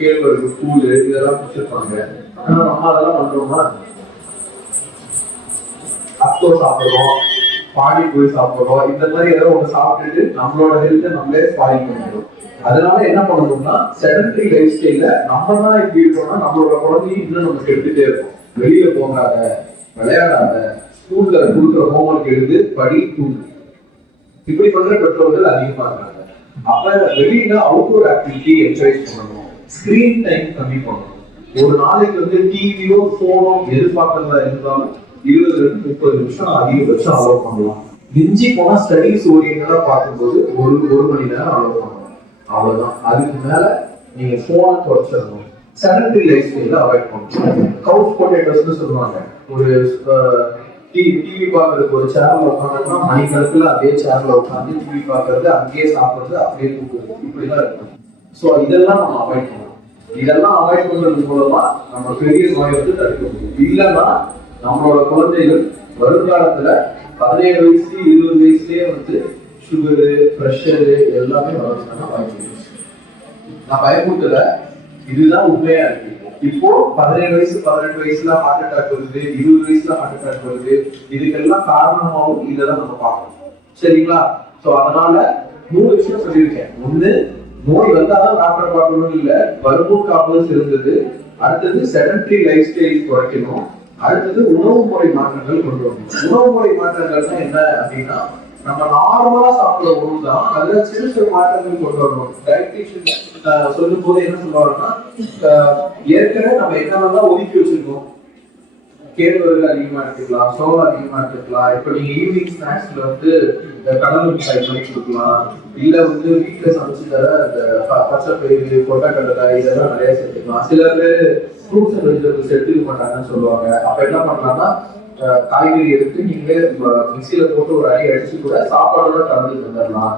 கேழ்வரகு கூழ் இதெல்லாம் குடிச்சிருப்பாங்க. ஆனா நம்ம அதெல்லாம் பண்றோமா? அத்தோ சாப்பிடுறோம், பானிபூரி சாப்பிடுறோம், இந்த மாதிரி ஏதோ ஒண்ணு சாப்பிட்டுட்டு நம்மளோட ஹெல்த்தை நம்மளே ஸ்பாயில் பண்ணிடுறோம். அதனால என்ன பண்ணணும்னா, செடன்டரி லைஃப் ஸ்டைல நம்ம தான் இப்படி இருக்கோம்னா நம்மளோட குழந்தையும் இன்னும் நம்ம கெடுத்துட்டே இருக்கும். வெளியில போகாத, விளையாடாத, ஸ்கூல்ல கொடுக்குற ஹோம்ஒர்க் எழுது, படி, தூங்கு, இப்படி பண்ற பெற்றோர்கள் அதிகமா இருக்காங்க. அப்ப வெளியில அவுட்டோர் ஆக்டிவிட்டி என்கரேஜ் பண்ணணும். ஸ்கிரீன் டைம் கம்மி பண்ணணும். ஒரு நாளைக்கு டிவியோ போனோ எதிர்பார்க்கறதா இருந்தாலும் 20 to 30 நிமிஷம் அதிகபட்சம் அலோவ் பண்ணலாம். மிஞ்சி போனா ஸ்டடிஸ் ஓரியன்டா பார்க்கும்போது ஒரு மணி நேரம் அலோவ் பண்ணணும். அவ்வளவுதான். அதுக்கு மேல நீங்க போனை குறைச்சிடணும். sedentary lifestyle அவாய்ட் பண்ணணும். கவுச் பொட்டேட்டோஸ்னு சொல்லுவாங்க. ஒரு டிவி பார்க்கறதுக்கு ஒரு சேர்ல உட்காந்துன்னா மணிக்கணக்கில் அதே சேர்ல உட்காந்து டிவி பார்க்கறது, அங்கேயே சாப்பிடுறது, அப்படியே தூக்குறது, இப்படிதான் இருக்கும். ஸோ இதெல்லாம் நம்ம அவாய்ட் பண்ணணும். இதெல்லாம் அவாய்ட் பண்றது மூலமா நம்ம பெரிய நோயை வந்து தடுக்க முடியும். இல்லைன்னா நம்மளோட குழந்தைகள் வருங்காலத்துல 17 வயசு 20 வயசுலயே வந்து சுகரு, ப்ரெஷரு எல்லாமே வளர்ச்சான வாய்ப்பு. நான் பயமுறுத்தல, இதுதான் உண்மையா இருக்கு. இப்போ 17 வயசு 18 வயசுல ஹார்ட் அட்டாக் வருது, 20 வயசுல ஹார்ட் அட்டாக் வருது. இதுக்கெல்லாம் காரணமாகவும் இதெல்லாம் நம்ம பார்க்கணும். சரிங்களா? ஸோ அதனால 3 விஷயம் சொல்லியிருக்கேன். ஒண்ணு, நோய் வந்தாதான் டாக்டர் பார்க்கணும் இல்ல, வருமுன் காப்பது சிறந்தது. அடுத்தது செடன்டரி லைஃப் ஸ்டைல் குறைக்கணும். அடுத்தது உணவு முறை மாற்றங்கள் கொண்டு வரணும். உணவு முறை மாற்றங்கள்னா என்ன அப்படின்னா, நம்ம நார்மலா சாப்பிடுற உணவு தான், அதுல சிறு சிறு மாற்றங்கள் கொண்டு வரணும். டயட்டீஷியன் சொல்லும் போது என்ன சொல்லுவாங்கன்னா, ஏற்கனவே நம்ம என்னென்னலாம் ஒதுக்கி வச்சிருக்கோம், கேழ்வரகு அதிகமா எடுத்துக்கலாம், சோளம் அதிகமா எடுத்துக்கலாம். இப்ப நீங்க ஈவினிங் ஸ்நாக்ஸ்ல வந்து கடலை மிட்டாய் பண்ணி கொடுக்கலாம், இல்ல வந்து வீட்டுல சமைச்சு தர இந்த பச்சை பயிறு, கொட்டக்கடலை இதெல்லாம் நிறைய சேர்த்துக்கலாம். சில பேர் ஃப்ரூட்ஸ் அண்ட் வெஜிடபிள்ஸ் எடுத்துக்க மாட்டாங்கன்னு சொல்லுவாங்க. அப்ப என்ன பண்ணலாம்னா, காய்கறி எடுத்து நீங்களே மிக்சியில போட்டு ஒரு அடி அடிச்சு கூட சாப்பாடோட கலந்து தந்துடலாம்.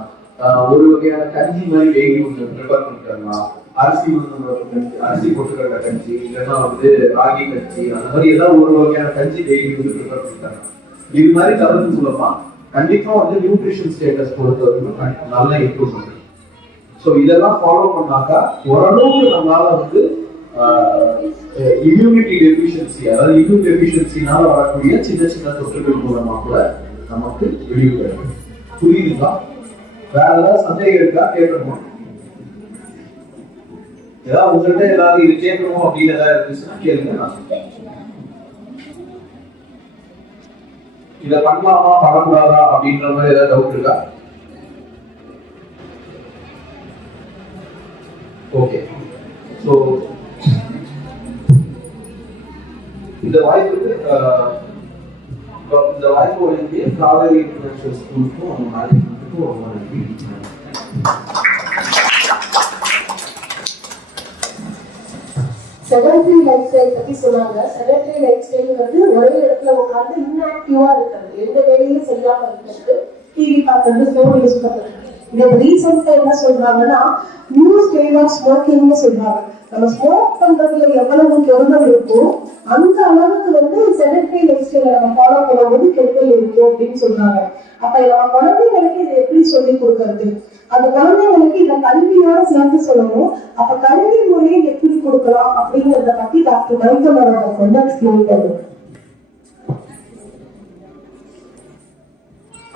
ஒரு வகையான கஞ்சி மாதிரி டெய்லி ஒன்று ப்ரிப்பேர் பண்ணி தரலாம். அரிசி போட்டுக்கிற கஞ்சி, இல்லைன்னா வந்து ராகி கஞ்சி, அந்த மாதிரி ஏதாவது ஒரு வகையான கஞ்சி டெய்லி வந்து ப்ரிப்பேர் பண்ணி தரலாம். இது மாதிரி தரது மூலமா கண்டிப்பா வந்து நியூட்ரிஷன் ஸ்டேட்டஸ் பொறுத்த வரைக்கும் நல்ல இம்ப்ரூவ் பண்ணும். ஸோ இதெல்லாம் ஃபாலோ பண்ணாக்கா ஓரளவுக்கு நம்மளால வந்து இம்யூனிட்டி டெஃபிஷியன்சி, அதாவது இம்யூன் டெஃபிஷியன்சினால வரக்கூடிய சின்ன சின்ன தொற்றுகள் மூலமா கூட நமக்கு வெளியே கிடைக்கும். புரியுதுங்களா? வேற ஏதாவது சந்தேகம் இருக்கா? கேட்கணுமா? ஏதாவது உங்கள்கிட்ட ஏதாவது இது கேட்கணும் அப்படின்னு ஏதாவது இருந்துச்சுன்னா கேளுங்க. இதை பண்ணலாமா பண்ணக்கூடாதா அப்படின்ற மாதிரி ஏதாவது டவுட் இருக்கா? ஓகே. ஸோ இந்த வாய்ப்புக்கு வழங்கிய காவேரி இன்டர்நேஷனல் ஸ்கூலுக்கும் மேனேஜ்மெண்ட்டுக்கும் ரொம்ப நன்றி. செடன்டரி லைஃப் ஸ்டைல் பத்தி சொன்னாங்க. செடன்டரி லைஃப் ஸ்டைல் வந்து ஒரே இடத்துல உட்கார்ந்து இன்ஆக்டிவா இருக்கிறது, எந்த வேலையும் செய்யாம இருக்கிறது, டிவி பார்க்கறது, ஃபோன் யூஸ் பண்றது. இதை ரீசெண்டா என்ன சொல்றாங்கன்னா, நியூ ஸ்டைல் ஆஃப் ஸ்மோக்கிங்னு சொல்றாங்க. நம்ம ஸ்மோக் பண்றதுல எவ்வளவு கெடுதல் இருக்கோ அந்த அளவுக்கு வந்து செடன்டரி லைஃப் ஸ்டைலை நம்ம ஃபாலோ பண்ணும்போது கெடுதல் இருக்கு அப்படின்னு சொல்றாங்க. அப்ப நம்ம குழந்தைங்களுக்கு இதை எப்படி சொல்லி கொடுக்கறது, அந்த குழந்தைங்களுக்கு இந்த கல்வியோட சேர்ந்து சொல்லணும். அப்ப கல்வி முறையை எப்படி கொடுக்கலாம் அப்படிங்கறத பத்தி டாக்டர் மைக்கேல் அவர்கள் கொஞ்சம் எக்ஸ்பிளைன் பண்ணுங்க.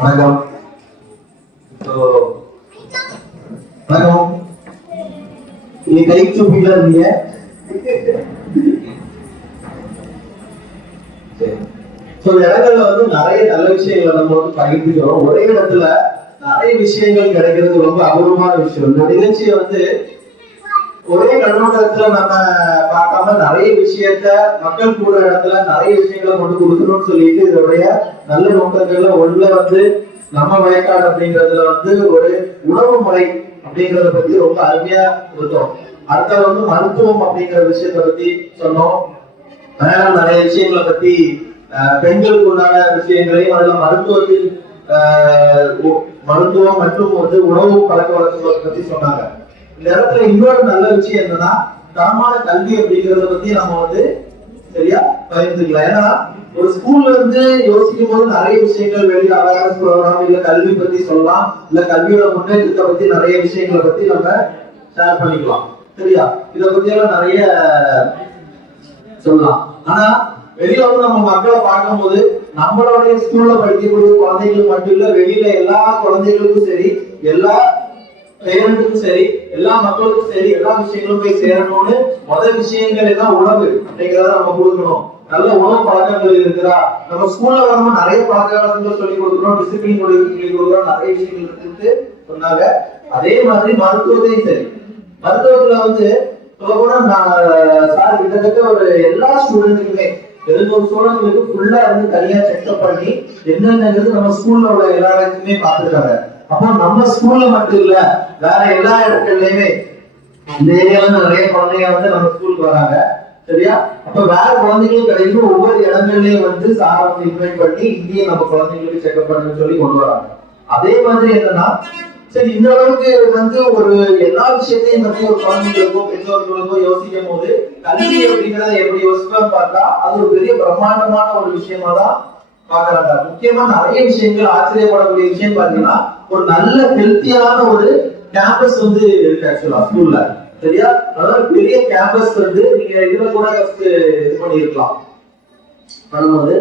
வணக்கம். வணக்கம். நீ கை தூக்கில இருந்தீங்க. இடங்கள்ல வந்து நிறைய நல்ல விஷயங்களை நம்ம வந்து பகிர்ந்துக்கிறோம். ஒரே இடத்துல நிறைய விஷயங்கள் கிடைக்கிறது ரொம்ப அபூர்வமான விஷயம். இந்த நிகழ்ச்சியை வந்து ஒரே கண்ணோட்டத்துல நம்ம பார்க்காம நிறைய விஷயத்த மக்கள் கூட இடத்துல நிறைய விஷயங்களை கொண்டு கொடுக்கணும்னு சொல்லிட்டு இதோடைய நல்ல நோக்கங்கள்ல ஒண்ணுல வந்து நம்ம வயக்காடு அப்படிங்கறதுல வந்து ஒரு உணவு முறை அப்படிங்கறத பத்தி ரொம்ப அருமையா கொடுத்தோம். அடுத்த வந்து மருத்துவம் அப்படிங்கிற விஷயத்த பத்தி சொன்னோம். நிறைய விஷயங்களை பத்தி பெண்களுக்கு உண்டான விஷயங்களையும் அதுல மருத்துவம் மற்றும் வந்து உணவு பழக்க வழக்கங்களை பத்தி சொன்னாங்க. இந்த இடத்துல இன்னொரு நல்ல விஷயம் என்னன்னா, தரமான கல்வி அப்படிங்கறத பத்தி நம்ம வந்து சரியா பகிர்ந்துக்கலாம். ஏன்னா ஒரு ஸ்கூல்ல இருந்து யோசிக்கும் போது நிறைய விஷயங்கள் வெளியே அவேர்னஸ் ப்ரோக்ராம், இல்ல கல்வி பத்தி சொல்லலாம், இல்ல கல்வியோட முன்னேற்றத்தை பத்தி நிறைய விஷயங்களை பத்தி நம்ம ஷேர் பண்ணிக்கலாம். சரியா? இத பத்தி எல்லாம் நிறைய சொல்லலாம். ஆனா வெளியில வந்து நம்ம மக்களை பார்க்கும் போது நம்மளுடைய ஸ்கூல்ல படிக்கக்கூடிய குழந்தைகளுக்கு மட்டும் இல்ல, வெளியில எல்லா குழந்தைகளுக்கும் சரி, எல்லா பேரண்ட்டுக்கும் சரி, எல்லா மக்களுக்கும் சரி, எல்லா விஷயங்களும் போய் சேரணும்னு முதல் விஷயங்கள் எல்லாம் உணவு அப்படிங்கிறத நம்ம கொடுக்கணும். நல்ல உணவு பழக்கங்கள் இருக்குதா? நம்ம ஸ்கூல்ல வரும்போது நிறைய பழக்க வழக்கங்கள் சொல்லி கொடுக்குறோம், டிசிப்ளின் சொல்லி கொடுக்குறோம், நிறைய விஷயங்கள் இருக்கு சொன்னாங்க. அதே மாதிரி மருத்துவத்தையும் சரி, மருத்துவத்துல வந்து கூட சார் கிட்டத்தட்ட ஒரு எல்லா ஸ்டூடெண்ட்டுக்குமே 700 ஸ்டூடெண்ட்களுக்கு ஃபுல்லா வந்து தனியா செக்அப் பண்ணி என்னென்னங்கிறது நம்ம ஸ்கூல்ல உள்ள எல்லா இடத்துக்குமே பார்த்துருக்காங்க. அப்போ நம்ம ஸ்கூல்ல மட்டும் இல்ல, வேற எல்லா இடத்துலயுமே இந்த ஏரியால நிறைய குழந்தைங்க வந்து நம்ம ஸ்கூலுக்கு வராங்க, சரியா? அப்ப வேற குழந்தைங்களும் கிடைக்கும், ஒவ்வொரு இடங்கள்லயும் வந்து சார் வந்து இன்வைட் பண்ணி இங்கேயும் நம்ம குழந்தைங்களுக்கு செக்அப் பண்ணுன்னு சொல்லி கொண்டு வராங்க. அதே மாதிரி என்னன்னா, சரி இந்த அளவுக்கு வந்து ஒரு எல்லா விஷயத்தையும் பத்தி ஒரு குழந்தைங்களுக்கோ பெற்றோர்களுக்கோ யோசிக்கும் போது கல்வி அப்படிங்கறத எப்படி யோசிப்பான்னு பார்த்தா அது ஒரு பெரிய பிரம்மாண்டமான ஒரு விஷயமா தான் பாக்குறாங்க. முக்கியமா நிறைய விஷயங்கள் ஆச்சரியப்படக்கூடிய விஷயம் பாத்தீங்கன்னா, ஒரு நல்ல ஹெல்த்தியான ஒரு கேம்பஸ் வந்து இருக்கு ஆக்சுவலா ஸ்கூல்ல, சரியா? அதாவது பெரிய கேம்பஸ் வந்து நீங்க இதுல கூட இது பண்ணிருக்கலாம் பண்ணும்போது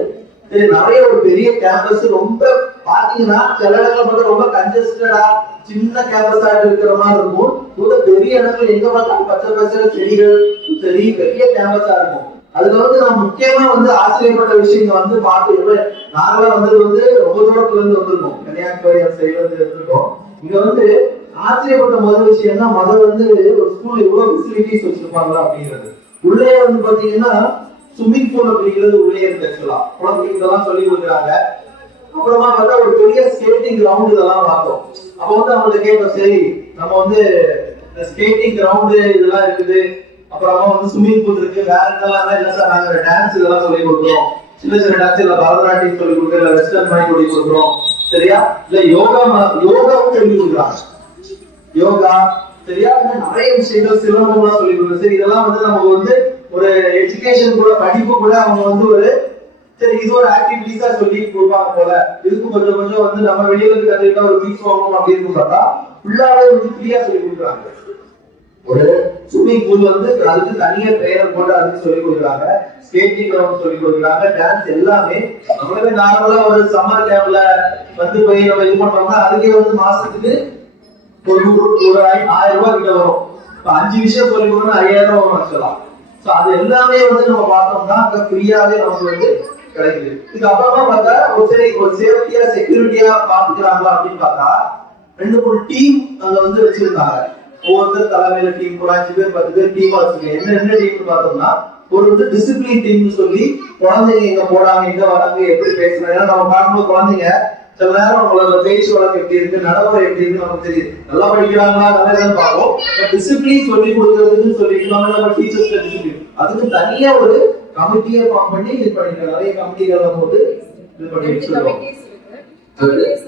நிறைய ஒரு பெரிய கேம்பஸ் ரொம்ப பாத்தீங்கன்னா சில இடத்துல பார்த்தா ரொம்ப கன்ஜஸ்டடா சின்ன கேம்பஸா இருக்கிற மாதிரி இருக்கும். பெரிய இடத்துல எங்க பார்த்தாலும் பச்சை பச்சை செடிகள் சரி பெரிய கேம்பஸா இருக்கும். அதுல வந்து நான் முக்கியமா வந்து ஆச்சரியப்பட்ட விஷயங்கள் வந்து பார்த்து நாங்களாம் வந்தது வந்து ரொம்ப தூரத்துல இருந்து வந்திருக்கோம், கன்னியாகுமரி சைட்ல இருந்து இருந்திருக்கோம். இங்க வந்து ஆச்சரியப்பட்ட முதல் விஷயம்னா வந்து ஒரு ஸ்கூல்ல எவ்வளவு ஃபெசிலிட்டிஸ் வச்சிருப்பாங்களா அப்படிங்கிறது. உள்ளே வந்து பாத்தீங்கன்னா ஸ்விம்மிங் பூல் அப்படிங்கிறது உள்ளே இருக்கு ஆக்சுவலா, குழந்தைங்களுக்கு இதெல்லாம் சொல்லி கொடுக்குறாங்க. அப்புறமா பார்த்தா ஒரு பெரிய ஸ்கேட்டிங் கிரவுண்ட் இதெல்லாம் பார்த்தோம். அப்ப வந்து அவங்கள்ட்ட கேட்டோம், சரி நம்ம வந்து ஸ்கேட்டிங் கிரவுண்ட் இதெல்லாம் இருக்குது, அப்புறமா வந்து ஸ்விம்மிங் பூல் இருக்கு, வேற என்னெல்லாம் இல்ல சார் நாங்க டான்ஸ் இதெல்லாம் சொல்லி கொடுக்குறோம், சின்ன சின்ன டான்ஸ் இல்ல பரதநாட்டியம் சொல்லி கொடுக்குறோம், இல்ல வெஸ்டர்ன் மாதிரி சொல்லி கொடுக்குறோம், சரியா? இல்ல யோகாவும் சொல்லி கொடுக்குறாங்க, யோகா, சரியா? நிறைய விஷயங்கள் சிலம்பம்லாம் சொல்லி கொடுக்குறோம். சரி இதெல்லாம் வந்து நமக்கு வந்து ஒரு எஜுகேஷன் கூட படிப்பு கூட அவங்க வந்து ஒரு சரி இது ஒரு ஆக்டிவிட்டிஸா சொல்லி கொடுப்பாங்க போல, இதுக்கு கொஞ்சம் கொஞ்சம் வந்து நம்ம வெளியில இருந்து கத்துக்கிட்டா ஒரு ஃபீஸ் வாங்கணும் அப்படின்னு பார்த்தா ஃபுல்லாவே வந்து ஃப்ரீயா சொல்லி கொடுக்குறாங்க. ஒரு ஸ்விம்மிங் பூல் வந்து அதுக்கு தனியா ட்ரெயினர் போட்டு அதுக்கு சொல்லி கொடுக்குறாங்க, ஸ்கேட்டிங் கிரவுண்ட் சொல்லி கொடுக்குறாங்க, டான்ஸ் எல்லாமே. நம்மளே நார்மலா ஒரு சம்மர் கேம்ப்ல வந்து போய் நம்ம இது பண்றோம்னா அதுக்கே வந்து மாசத்துக்கு ஒரு 1000 ரூபாய் கிட்ட வரும். 5 விஷயம் சொல்லி கொடுக்கணும் 5000 ரூபாய் வரும் சொல்லலாம். சோ அது எல்லாமே வந்து நம்ம பார்த்தோம்னா அங்க ஃப்ரீயாவே நமக்கு வந்து கிடைக்குது. இதுக்கு அப்புறமா பார்த்தா ஒரு சேஃப்டியா செக்யூரிட்டியா பாத்துக்கிறாங்களா அப்படின்னு பார்த்தா 2-3 டீம் அங்க வந்து வச்சிருந்தாங்க. ஒவ்வொருத்தர் தலைமையில டீம் ஒரு 5 பேர் 10 பேர் டீமா வச்சிருக்காங்க. என்ன டீம் பார்த்தோம்னா ஒரு வந்து டிசிப்ளின் டீம்னு சொல்லி குழந்தைங்க எங்க போறாங்க எங்க வராங்க எப்படி பேசுறாங்க. ஏன்னா நம்ம பார்க்கும்போது குழந்தைங்க சில நேரம் அவங்களோட பேச்சு வழக்கு எப்படி இருக்கு, நடைமுறை எப்படி இருக்கு நமக்கு தெரியுது. நல்லா படிக்கிறாங்களா நல்லா பார்ப்போம். டிசிப்ளின் சொல்லி கொடுக்கறதுன்னு சொல்லிட்டு நம்ம டீச்சர்ஸ் டிசிப்ளின் அதுக்கு தனியா ஒரு கமிட்டியை ஃபார்ம் பண்ணி இது பண்ணிருக்காங்க. நிறைய கமிட்டிகளை போட்டு இது பண்ணிட்டு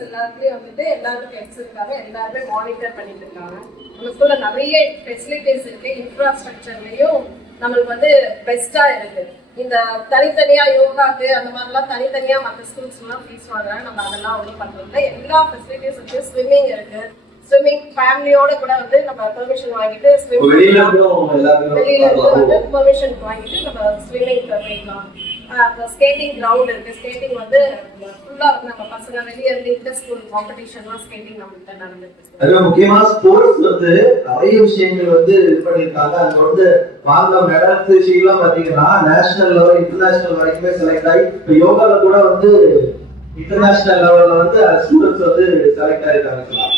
எல்லாத்துலயும் வந்துட்டு எல்லாருக்கும் எக்ஸிருக்காங்க, எல்லாருமே மானிட்டர் பண்ணிட்டு இருக்காங்க. நம்ம ஸ்கூல்ல நிறைய ஃபெசிலிட்டிஸ் இருக்கு, இன்ஃப்ராஸ்ட்ரக்சர்லயும் நம்மளுக்கு வந்து பெஸ்டா இருக்கு. இந்த தனித்தனியா யோகாக்கு அந்த மாதிரிலாம் தனித்தனியா மற்ற ஸ்கூல்ஸ்லாம் ஃபீஸ் வாங்குறாங்க, நம்ம அதெல்லாம் ஒன்றும் பண்றதில்ல. எல்லா ஃபெசிலிட்டிஸ் இருக்கு, ஸ்விம்மிங் இருக்கு, ஸ்விம்மிங் ஃபேமிலியோட கூட வந்து நம்ம பெர்மிஷன் வாங்கிட்டு வெளியில இருந்து வந்து பெர்மிஷன் வாங்கிட்டு நம்ம ஸ்விம்மிங் போய்க்கலாம். ஸ்கேட்டிங் கிரவுண்ட் இருக்கு, ஸ்கேட்டிங் வந்து ஃபுல்லா நம்ம பசங்க வெளியே இருந்து இன்டர் ஸ்கூல் காம்படிஷன்லாம் ஸ்கேட்டிங் நம்மகிட்ட நடந்துருக்கு. அது முக்கியமா ஸ்போர்ட்ஸ் வந்து நிறைய விஷயங்கள் வந்து இது பண்ணிருக்காங்க. அங்க வந்து வாங்க மெடல்ஸ் விஷயம்லாம் பாத்தீங்கன்னா நேஷனல் லெவல் இன்டர்நேஷனல் வரைக்குமே செலக்ட் ஆகி இப்போ யோகால கூட வந்து இன்டர்நேஷனல் லெவல்ல வந்து ஸ்டூடெண்ட்ஸ் வந்து செலக்ட் ஆயிருக்காங்க.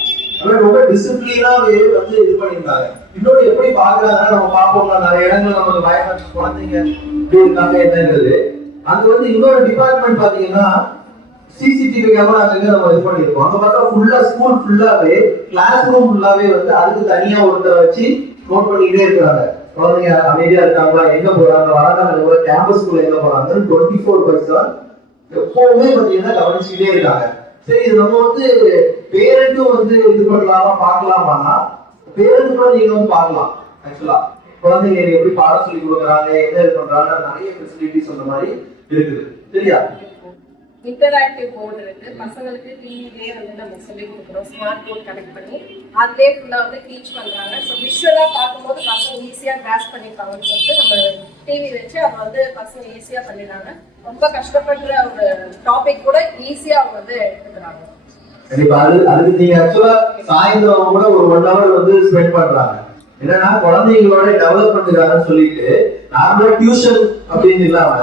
ரொம்ப டிசிப்ளினாவே வந்து இது பண்ணிருக்காங்க. இன்னொரு எப்படி பாக்குறாங்கன்னா நம்ம பார்ப்போம்னா நிறைய இடங்கள் நமக்கு பயன்படுத்தி குழந்தைங்க எப்படி இருக்காங்க என்னங்கிறது. அது வந்து இன்னொரு டிபார்ட்மெண்ட் பாத்தீங்கன்னா சிசிடிவி கேமரா அங்க நம்ம இது பண்ணிருக்கோம். அங்க பார்த்தா ஃபுல்லா ஸ்கூல் ஃபுல்லாவே கிளாஸ் ரூம் ஃபுல்லாவே வந்து அதுக்கு தனியா ஒருத்தரை வச்சு நோட் பண்ணிக்கிட்டே இருக்காங்க. குழந்தைங்க அமைதியா இருக்காங்களா, எங்க போறாங்க, வராங்க, கேம்பஸ்குள்ள எங்க போறாங்க 24/7 எப்பவுமே பாத்தீங்கன்னா கவனிச்சுக்கிட்டே இருக்காங்க. சரி இது நம்ம வந்து பேரண்ட்டும் வந்து இது பண்ணலாமா பார்க்கலாமான்னா பேரண்ட் கூட நீங்க வந்து பார்க்கலாம். ஆக்சுவலா குழந்தைங்க எப்படி பாடம் சொல்லி கொடுக்குறாங்க, என்ன இது பண்றாங்க, நிறைய ஃபெசிலிட்டிஸ் அந்த மாதிரி இருக்குது, சரியா? இன்டராக்டிவ் போர்டு இருக்கு, பசங்களுக்கு டிவிலே வந்து நம்ம சொல்லி கொடுக்குறோம், ஸ்மார்ட் போர்ட் கனெக்ட் பண்ணி அதுலேயே ஃபுல்லா வந்து டீச் பண்றாங்க. ஸோ விஷுவலா பார்க்கும்போது பசங்க ஈஸியா கிராஸ் பண்ணிருக்காங்கன்னு சொல்லிட்டு நம்ம டிவி வச்சு அதை வந்து பசங்க ஈஸியா பண்ணிடுறாங்க. ரொம்ப கஷ்டப்படுற ஒரு டாபிக் கூட ஈஸியா அவங்க வந்து எடுத்துக்கிறாங்க. அதுக்கு நீங்க ஆக்சுவலா சாயந்தரம் கூட ஒரு 1 hour வந்து ஸ்பெண்ட் பண்றாங்க. என்னன்னா குழந்தைங்களோட டெவலப்மெண்ட்டுக்காகன்னு சொல்லிட்டு நார்மலா டியூஷன் அப்படின்னு இல்லாம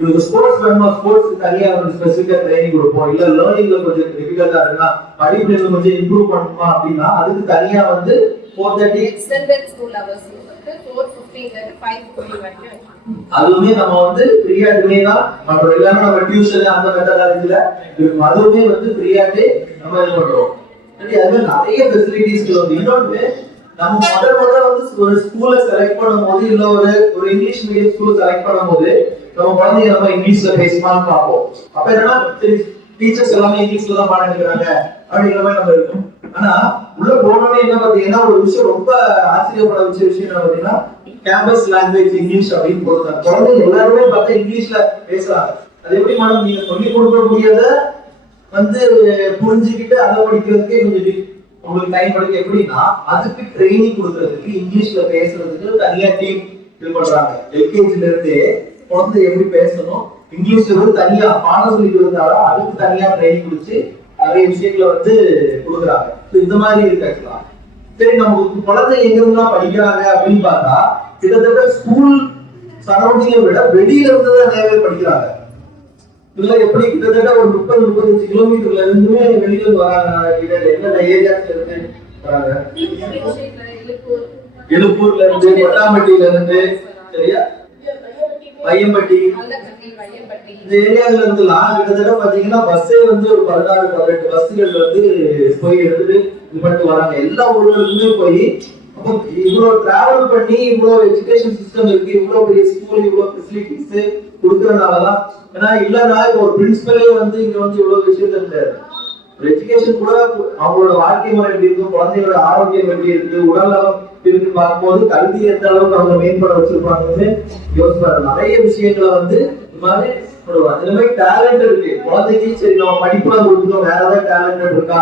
இவங்க ஸ்போர்ட்ஸ் வேணுமா, ஸ்போர்ட்ஸ்க்கு தனியா ஒரு ஸ்பெசிஃபிக்கா ட்ரைனிங் கொடுப்போம், இல்ல லேர்னிங்ல கொஞ்சம் டிஃபிகல்ட்டா இருக்குன்னா படிப்புல கொஞ்சம் இம்ப்ரூவ் பண்ணணுமா அப்படின்னா அதுக்கு தனியா வந்து 4:30 எக்ஸ்டெண்டட் ஸ்கூல் ஹவர்ஸ் வந்து 4:15 ல இருந்து 5:15 வரைக்கும் அதுவுமே நம்ம வந்து ஃப்ரீயாவே தான் பண்றோம். இல்லாம நம்ம டியூஷன் அந்த மெத்தடாலஜில அதுவுமே வந்து ஃப்ரீயாவே நம்ம இது பண்றோம். சரி, அது நிறைய ஃபெசிலிட்டிஸ் வந்து இன்னொன்று நம்ம முதல்ல வந்து ஒரு ஸ்கூலை செலக்ட் பண்ணும்போது இல்ல ஒரு இங்கிலீஷ் மீடியம் ஸ்கூலை செலக்ட் பண்ணும்போது நம்ம குழந்தைங்க நம்ம இங்கிலீஷ்ல பேசலாம்னு பார்ப்போம். அப்ப என்னன்னா டீச்சர்ஸ் எல்லாமே இங்கிலீஷ்ல தான் பாடம் எடுக்கிறாங்க அப்படிங்கிற மாதிரி நம்ம இருக்கும். ஆனா உள்ள போனோடனே என்ன பாத்தீங்கன்னா ஒரு விஷயம் ரொம்ப ஆச்சரியப்பட வச்ச விஷயம் என்ன பாத்தீங்கன்னா கேம்பஸ் லாங்குவேஜ் இங்கிலீஷ் அப்படின்னு போடுறாங்க. குழந்தைங்க எல்லாருமே பார்த்தா இங்கிலீஷ்ல பேசுறாங்க. அது எப்படி மேடம் நீங்க சொல்லி கொடுக்கக்கூடியத வந்து புரிஞ்சுக்கிட்டு அதை படிக்கிறதுக்கே கொஞ்சம் உங்களுக்கு டைம் எடுக்கும். எப்படின்னா அதுக்கு ட்ரைனிங் கொடுக்கறதுக்கு இங்கிலீஷ்ல பேசுறதுக்கு தனியா டீம் இது பண்றாங்க. எல்கேஜில இருந்தே குழந்தை எப்படி பேசணும் இங்கிலீஷ்ல வந்து தனியா பாடம் சொல்லி கொடுத்தாலும் அதுக்கு தனியா ட்ரைனிங் கொடுத்து நிறைய விஷயங்களை வந்து கொடுக்குறாங்க. இந்த மாதிரி இருக்கலாம். சரி, நமக்கு குழந்தை எங்க இருந்துலாம் படிக்கிறாங்க அப்படின்னு பார்த்தா கிட்டத்தட்ட ஸ்கூல் சரௌண்டிங்கை விட வெளியில இருந்து தான் நிறைய பேர் படிக்கிறாங்க. இதுல எப்படி கிட்டத்தட்ட ஒரு 30-35 கிலோமீட்டர்ல இருந்துமே வெளியில வராங்க. என்னென்ன ஏரியாஸ்ல இருந்து வராங்க? எழுப்பூர்ல இருந்து, கொட்டாம்பட்டியில இருந்து, சரியா, பையம்பட்டி, இந்த ஏரியால இருந்துலாம் கிட்டத்தட்ட பாத்தீங்கன்னா பஸ்ஸே வந்து ஒரு 16-18 பஸ்கள் வந்து போய் எடுத்துட்டு இது பண்ணிட்டு வராங்க. எல்லா ஊர்ல இருந்துமே போய் இவ்வளவு டிராவல் பண்ணி இவ்வளவு எஜுகேஷன் சிஸ்டம் இருக்கு, இவ்வளவு பெரிய ஸ்கூல், இவ்வளவு ஃபெசிலிட்டிஸ் கொடுக்கறதுனாலதான். ஏன்னா இல்லன்னா இப்போ ஒரு பிரின்சிபலே வந்து இங்க வந்து இவ்வளவு விஷயத்த இருக்காரு. ஒரு எஜுகேஷன் கூட அவங்களோட வாழ்க்கை முறை எப்படி இருக்கு, குழந்தைகளோட ஆரோக்கியம் எப்படி இருக்கு, உடல் நலம் இருக்கு பார்க்கும்போது கல்வி எந்த அளவுக்கு அவங்க மேம்பட வச்சிருப்பாங்கன்னு யோசிப்பாரு. நிறைய விஷயங்களை வந்து இந்த மாதிரி அந்த மாதிரி டேலண்ட் இருக்கு குழந்தைக்கு. சரி, நம்ம படிப்புல கொடுக்கணும், வேற ஏதாவது டேலண்ட் இருக்கா,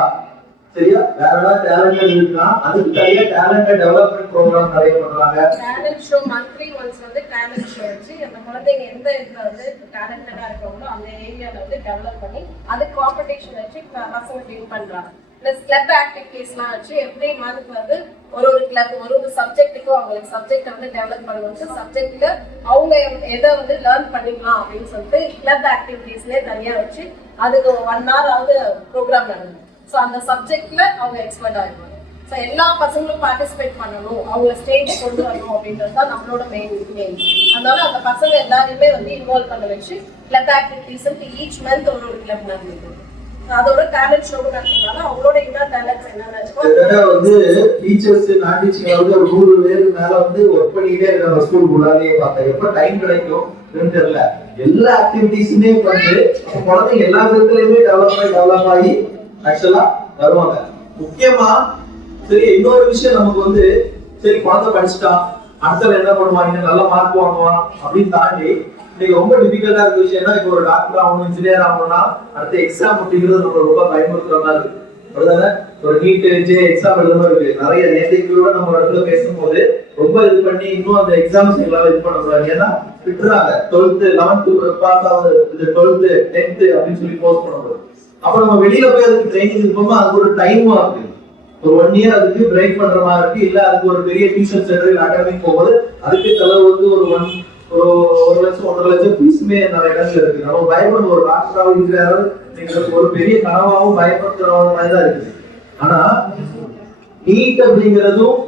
சரியா, வேற ஏதாவது டேலண்ட் இருக்குன்னா அதுக்கு தனியா டேலண்ட் டெவலப்மெண்ட் ப்ரோக்ராம் நிறைய பண்றாங்க. டேலண்ட் ஷோ மந்த்லி ஒன்ஸ் வந்து டேலண்ட் ஷோ வச்சு அந்த குழந்தைங்க எந்த இதுல வந்து டேலண்டடா இருக்காங்களோ அந்த ஏரியால வந்து டெவலப் பண்ணி அது காம்படிஷன் வச்சு பசங்க வின் பண்றாங்க. பிளஸ் கிளப் ஆக்டிவிட்டிஸ்லாம் வச்சு எவ்ரி மந்த் வந்து ஒரு கிளப் ஒரு சப்ஜெக்ட்டுக்கும் அவங்களுக்கு சப்ஜெக்ட் வந்து டெவலப் பண்ணுவாங்க. சப்ஜெக்ட்ல அவங்க எதை வந்து லேர்ன் பண்ணிக்கலாம் அப்படின்னு சொல்லிட்டு கிளப் ஆக்டிவிட்டிஸ்லேயே தனியா வச்சு அதுக்கு 1 hour ஆகுது ப்ரோக்ராம் நடந்தது. ஸோ அந்த சப்ஜெக்ட்ல அவங்க எக்ஸ்பர்ட் ஆகிடுவாங்க. ஸோ எல்லா பசங்களும் பார்ட்டிசிபேட் பண்ணணும், அவங்கள ஸ்டேஜ் கொண்டு வரணும் அப்படின்றது தான் நம்மளோட மெயின். அதனால அந்த பசங்க எல்லாருமே வந்து இன்வால்வ் பண்ண வச்சு கிளப் ஆக்டிவிட்டிஸ் ஈச் மந்த் ஒரு கிளப் நடந்தது. அதோட டேலண்ட் ஷோ நடத்துறதுனால அவங்களோட இன்னும் டேலண்ட்ஸ் என்னென்ன வந்து டீச்சர்ஸ் நான் டீச்சிங் வந்து ஒரு 100 பேருக்கு மேல வந்து ஒர்க் பண்ணிட்டே இருக்காங்க ஸ்கூலுக்குள்ளாலே. பார்த்தா எப்ப டைம் கிடைக்கும் தெரியல. எல்லா ஆக்டிவிட்டிஸுமே வந்து குழந்தைங்க எல்லா விதத்துலயுமே டெவலப் ஆகி ஆக்சுவலா வருவாங்க. முக்கியமா சரி இன்னொரு விஷயம் நமக்கு வந்து சரி குழந்தை படிச்சுட்டான் அடுத்த என்ன பண்ணுவாங்க, நல்ல மார்க் வாங்குவான் அப்படின்னு தாண்டி இன்னைக்கு ரொம்ப டிஃபிகல்ட்டா இருக்க விஷயம் என்ன, இப்போ ஒரு டாக்டர் ஆகணும், இன்ஜினியர் ஆகணும்னா அடுத்த எக்ஸாம் அப்படிங்கிறது நம்ம ரொம்ப பயமுறுத்துற மாதிரி இருக்கு. அப்படிதானே ஒரு நீட் எக்ஸாம் எழுதுமா இருக்கு. நிறைய நேரடிகளோட நம்ம இடத்துல பேசும்போது ரொம்ப இது பண்ணி இன்னும் அந்த எக்ஸாம்ஸ் எங்களால இது பண்ண முடியாது. ஏன்னா விட்டுறாங்க 12th 11th பாஸ் ஆகுது, 12th 10th அப்படின்னு சொல்லி போஸ்ட் பண்ண முடியாது. அப்ப நம்ம வெளியில போய் அதுக்கு ட்ரைனிங் இருப்போமா, அதுக்கு ஒரு டைமும் இருக்கு. ஒரு 1 year அதுக்கு பிரேக் பண்ற மாதிரி இருக்கு. இல்ல அதுக்கு ஒரு பெரிய டியூஷன் சென்டர் அகாடமிக் போகும்போது அதுக்கு செலவு வந்து ஒரு 1 லட்சம் 1.5 லட்சம் ஃபீஸுமே நிறைய இடத்துல இருக்கு. நம்ம பயப்பட ஒரு டாக்டராகவும் இன்ஜினியராகவும் ஒரு பெரிய கனவாகவும் பயப்படுத்துற மாதிரி தான் இருக்குது. ஆனா நீட் அப்படிங்கிறதும்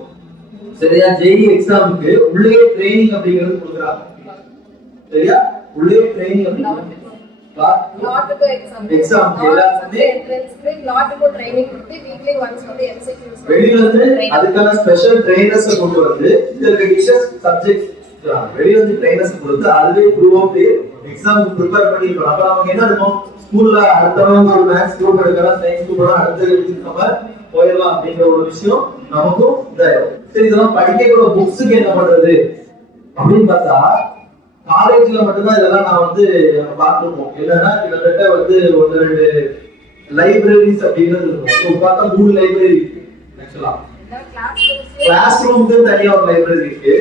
சரியா ஜேஇ எக்ஸாமுக்கு உள்ளே ட்ரைனிங் அப்படிங்கிறது கொடுக்குறாங்க. சரியா, உள்ளே ட்ரைனிங் அப்படிங்கிறது வெளியில இருந்து அதுக்கான ஸ்பெஷல் ட்ரைனர்ஸ் கொண்டு வந்து வெளியில இருந்து ட்ரைனர்ஸ் கொடுத்து அதுவே ப்ரூவ் எக்ஸாமுக்கு ப்ரிப்பேர் பண்ணி இருக்கணும். அப்ப நமக்கு என்ன இருக்கும், ஸ்கூல்ல அடுத்தவங்க ஒரு மேத்ஸ் குரூப் எடுக்கலாம், சயின்ஸ் குரூப் அடுத்த நம்ம போயிடலாம் அப்படிங்கிற ஒரு விஷயம் நமக்கும் இதாயிடும். சரி, இதெல்லாம் படிக்கக்கூட புக்ஸுக்கு என்ன பண்றது அப்படின்னு பார்த்தா காலேஜ்ல மட்டும்தான் இதெல்லாம் நான் வந்து பார்த்துருப்போம். இல்லைன்னா கிட்டத்தட்ட வந்து 1-2 லைப்ரரிஸ் அப்படிங்கிறது இருக்கும். பார்த்தா 3 லைப்ரரி இருக்கு. ஆக்சுவலா கிளாஸ் ரூமுக்கு தனியா ஒரு லைப்ரரி இருக்கு,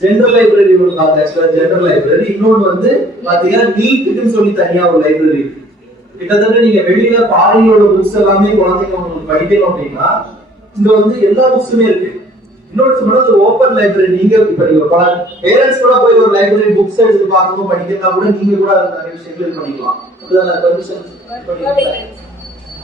ஜெனரல் லைப்ரரி ஒன்று ஆக்சுவலா ஜெனரல் லைப்ரரி, இன்னொன்று வந்து பாத்தீங்கன்னா நீட்டுக்குன்னு சொல்லி தனியா ஒரு லைப்ரரி இருக்கு. கிட்டத்தட்ட நீங்க வெளியில பாரியோட புக்ஸ் எல்லாமே குழந்தைங்க உங்களுக்கு படிக்கணும் அப்படின்னா இங்க வந்து எல்லா புக்ஸுமே இருக்கு. இன்னொரு ஓப்பன் லைப்ரரி. நீங்க இப்ப நீங்க பேரண்ட்ஸ் கூட போய் ஒரு லைப்ரரி புக்ஸ் எடுத்து பார்க்கணும் படிக்கிறதா கூட நீங்க கூட நிறைய விஷயங்கள் பண்ணிக்கலாம்.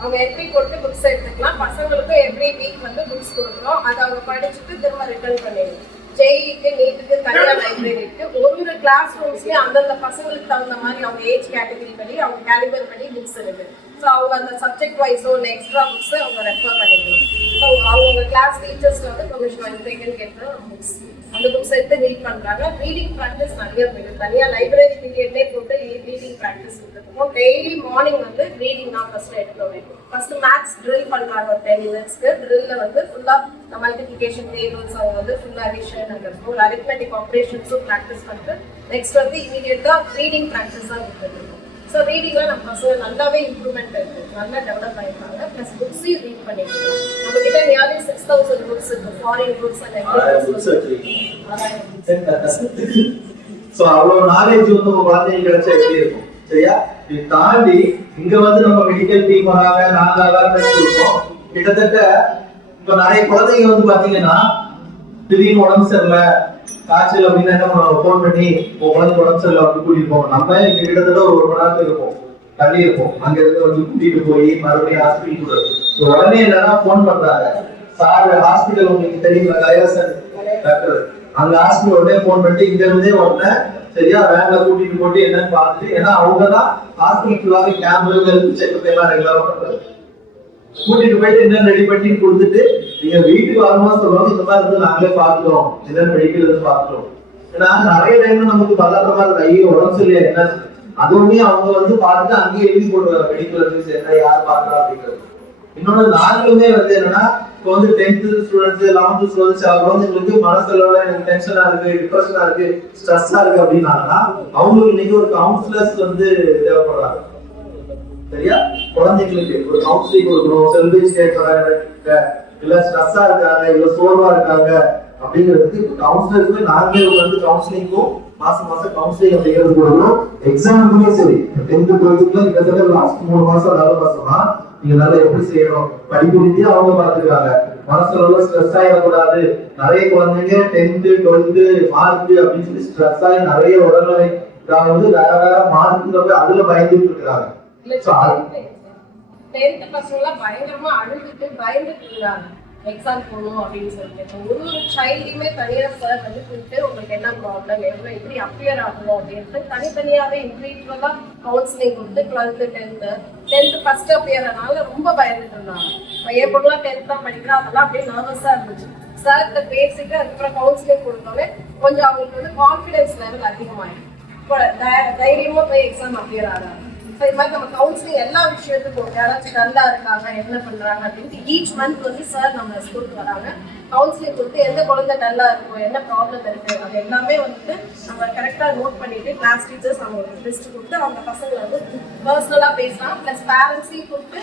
அவங்க எவ்ரி போட்டு புக்ஸ் எடுத்துக்கலாம். பசங்களுக்கு எவ்ரி வீக் வந்து புக்ஸ் கொடுக்குறோம். அதை அவங்க படிச்சுட்டு திரும்ப ரிட்டர்ன் பண்ணிடுவோம். ஜேஇக்கு நீட்டுக்கு தனியாக லைப்ரரி இருக்கு. ஒரு கிளாஸ் ரூம்ஸ்லயே அந்தந்த பசங்களுக்கு தகுந்த மாதிரி அவங்க ஏஜ் கேட்டகரி படி அவங்க கேலிபர் பண்ணி புக்ஸ் இருக்கு. ஸோ அவங்க அந்த சப்ஜெக்ட் வைஸோ இல்லை எக்ஸ்ட்ரா புக்ஸ் அவங்க ரெஃபர் பண்ணிக்கலாம். அவங்க கிளாஸ் டீச்சர்ஸ்ல வந்து ப்ரொஃபஷனல் இன்டெக்னு கேட்டு புக்ஸ் அந்த புக்ஸ் எடுத்து ரீட் பண்றாங்க. ரீடிங் ப்ராக்டிஸ் நிறைய இருக்கு. தனியா லைப்ரரி பீரியட்லேயே போட்டு ரீடிங் ப்ராக்டிஸ் கொடுத்துருக்கோம். டெய்லி மார்னிங் வந்து ரீடிங் தான் ஃபர்ஸ்ட் எடுக்கணும். ஃபர்ஸ்ட் மேத்ஸ் ட்ரில் பண்றாங்க ஒரு 10 minutesக்கு. ட்ரில்ல வந்து ஃபுல்லா மல்டிபிகேஷன் டேபிள்ஸ் அவங்க வந்து ஃபுல்லா அடிஷன் அண்ட் ஒரு அரித்மெட்டிக் ஆப்ரேஷன்ஸும் ப்ராக்டிஸ் பண்ணிட்டு நெக்ஸ்ட் வந்து இமீடியட்டா ரீடிங் ப்ராக்டிஸ் தான் கொடுத்துருக்கோம். ஸோ ரீடிங்ல நம்ம பசங்க நல்லாவே இம்ப்ரூவ்மெண்ட் இருக்கு, நல்லா டெவலப் ஆயிருக்காங்க. ப்ளஸ் புக்ஸையும் ரீட் பண்ணிருக்காங்க. நம்ம கிட்ட நியர்லி 6000 புக்ஸ் இருக்கு, ஃபாரின் புக்ஸ் அண்ட் சோ அவ்வளவு நாலேஜ் வந்து உங்க குழந்தைங்க கிடைச்சா எப்படி இருக்கும்? சரியா? இது தாண்டி இங்க வந்து நம்ம மெடிக்கல் டீம் வராங்க, நாங்க அவேர்னஸ் கொடுப்போம். கிட்டத்தட்ட இப்ப நிறைய குழந்தைங்க வந்து பாத்தீங்கன்னா திடீர்னு உடம்பு சரியில்லை, காய்ச்சல் அப்படின்னு என்ன போன் பண்ணி உடம்பு சரியில்லை அப்படி கூட்டிட்டு போவோம். நம்ம இங்க கிட்டத்தட்ட ஒரு மணி நேரத்துக்கு இருப்போம், தள்ளி இருப்போம். அங்க இருந்து வந்து கூட்டிட்டு போய் மறுபடியும் ஹாஸ்பிட்டல் உடனே என்னன்னா போன் பண்றாங்க, சார் ஹாஸ்பிட்டல் உங்களுக்கு தெரியுமா கைலாசன் டாக்டர், அந்த ஹாஸ்பிட்டல் உடனே போன் பண்ணிட்டு இங்க இருந்தே உடனே சரியா வேன்ல கூட்டிட்டு போட்டு என்னன்னு பார்த்துட்டு, ஏன்னா அவங்கதான் ஹாஸ்பிட்டல் ஃபுல்லாவே கேம்ப் ஹெல்த் செக்அப் எல்லாம் ரெகுலரா பண்றாங்க. கூட்டிட்டு போயிட்டு என்ன ரெடி பண்ணி கொடுத்துட்டு நீங்க வீட்டுக்கு வரணும்னு சொல்லுவாங்க. இந்த மாதிரி இருந்து நாங்களே பார்த்துட்டோம், என்ன மெடிக்கல் இருந்து பார்த்துட்டோம். ஏன்னா நிறைய டைம்ல நமக்கு பதட்டமா இருக்கு, ஐயோ உடம்பு சரியில்லை என்ன, அதுவுமே அவங்க வந்து பார்த்துட்டு அங்கேயே எழுதி போடுவாங்க மெடிக்கல் என்ன யார் பார்க்கறா அப்படிங்கிறது. இன்னொன்னு நாங்களுமே வந்து என்னன்னா இப்போ வந்து 10th ஸ்டூடெண்ட்ஸ் 11th ஸ்டூடெண்ட்ஸ் குழந்தைங்களுக்கு மனசளவுல எனக்கு டென்ஷனா இருக்கு, டிப்ரெஷனா இருக்கு, ஸ்ட்ரெஸ்ஸா இருக்கு அப்படின்னாங்கன்னா அவங்களுக்கு இன்னைக்கு ஒரு கவுன்சிலர்ஸ் வந்து தேவைப்படுறாங்க. சரியா? குழந்தைங்களுக்கு ஒரு கவுன்சிலிங் கொடுக்கணும், செல்ஃபேஸ் கேட்கறாங்க, இல்ல ஸ்ட்ரெஸ்ஸா இருக்காங்க, இல்ல சோர்வா இருக்காங்க அப்படிங்கிறதுக்கு கவுன்சிலர்ஸ்க்கு நாங்களே வந்து கவுன்சிலிங்கும் மாசம் கவுன்சிலிங் அப்படிங்கிறது கொடுக்கணும். எக்ஸாமுக்குமே சரி 10th 12th கிட்டத்தட்ட லாஸ்ட் 3 மாசம் 4 மாசமா நீங்க நல்லா எப்படி செய்யணும் படிப்பு ரீதியா அவங்க பாத்துக்கிறாங்க. மனசுல ஸ்ட்ரெஸ் ஆயிடக்கூடாது. நிறைய குழந்தைங்க 10th 12th மார்க் அப்படின்னு சொல்லி ஸ்ட்ரெஸ் ஆகி நிறைய உடல்நிலை வந்து வேற மார்க் அதுல பயந்துட்டு இருக்கிறாங்க. 10th பசங்க பயங்கரமா அழுதுட்டு பயந்துட்டு இருக்காங்க எக்ஸாம் போகணும் அப்படின்னு சொல்லிட்டு. ஒரு சைல்டுமே தனியா சார் வந்து கூப்பிட்டு உங்களுக்கு என்ன ப்ராப்ளம், எவ்வளவு எப்படி அப்பியர் ஆகணும் அப்படின்ட்டு தனித்தனியாவே இண்டிவிஜுவலா கவுன்சிலிங் கொடுத்து 12th 10th ஃபர்ஸ்ட் அப்பியர்னால ரொம்ப பயந்துட்டு இருந்தாங்க. என் பொண்ணுலாம் 10th தான் படிக்கிறா, அதெல்லாம் அப்படியே நர்வஸா இருந்துச்சு. சார் பேசிட்டு அதுக்கப்புறம் கவுன்சிலிங் கொடுத்தோன்னே கொஞ்சம் அவங்களுக்கு வந்து கான்ஃபிடன்ஸ் லெவல் அதிகமாயிடும், தைரியமா போய் எக்ஸாம் அப்பியர் ஆகிறாங்க. இது மாதிரி நம்ம கவுன்சிலிங் எல்லா விஷயத்துக்கும் யாராச்சும் நல்லா இருக்காங்க என்ன பண்றாங்க அப்படின்ட்டு ஈச் மந்த் வந்து சார் நம்ம ஸ்கூலுக்கு வராங்க, கவுன்சிலிங் கொடுத்து எந்த குழந்தை நல்லா இருக்கும், என்ன ப்ராப்ளம் இருக்கு, அது எல்லாமே வந்துட்டு நம்ம கரெக்டா நோட் பண்ணிட்டு கிளாஸ் டீச்சர்ஸ் அவங்களுக்கு லிஸ்ட் கொடுத்து அவங்க பசங்களை வந்து பர்சனலா பேசலாம், பிளஸ் பேரண்ட்ஸையும் கொடுத்து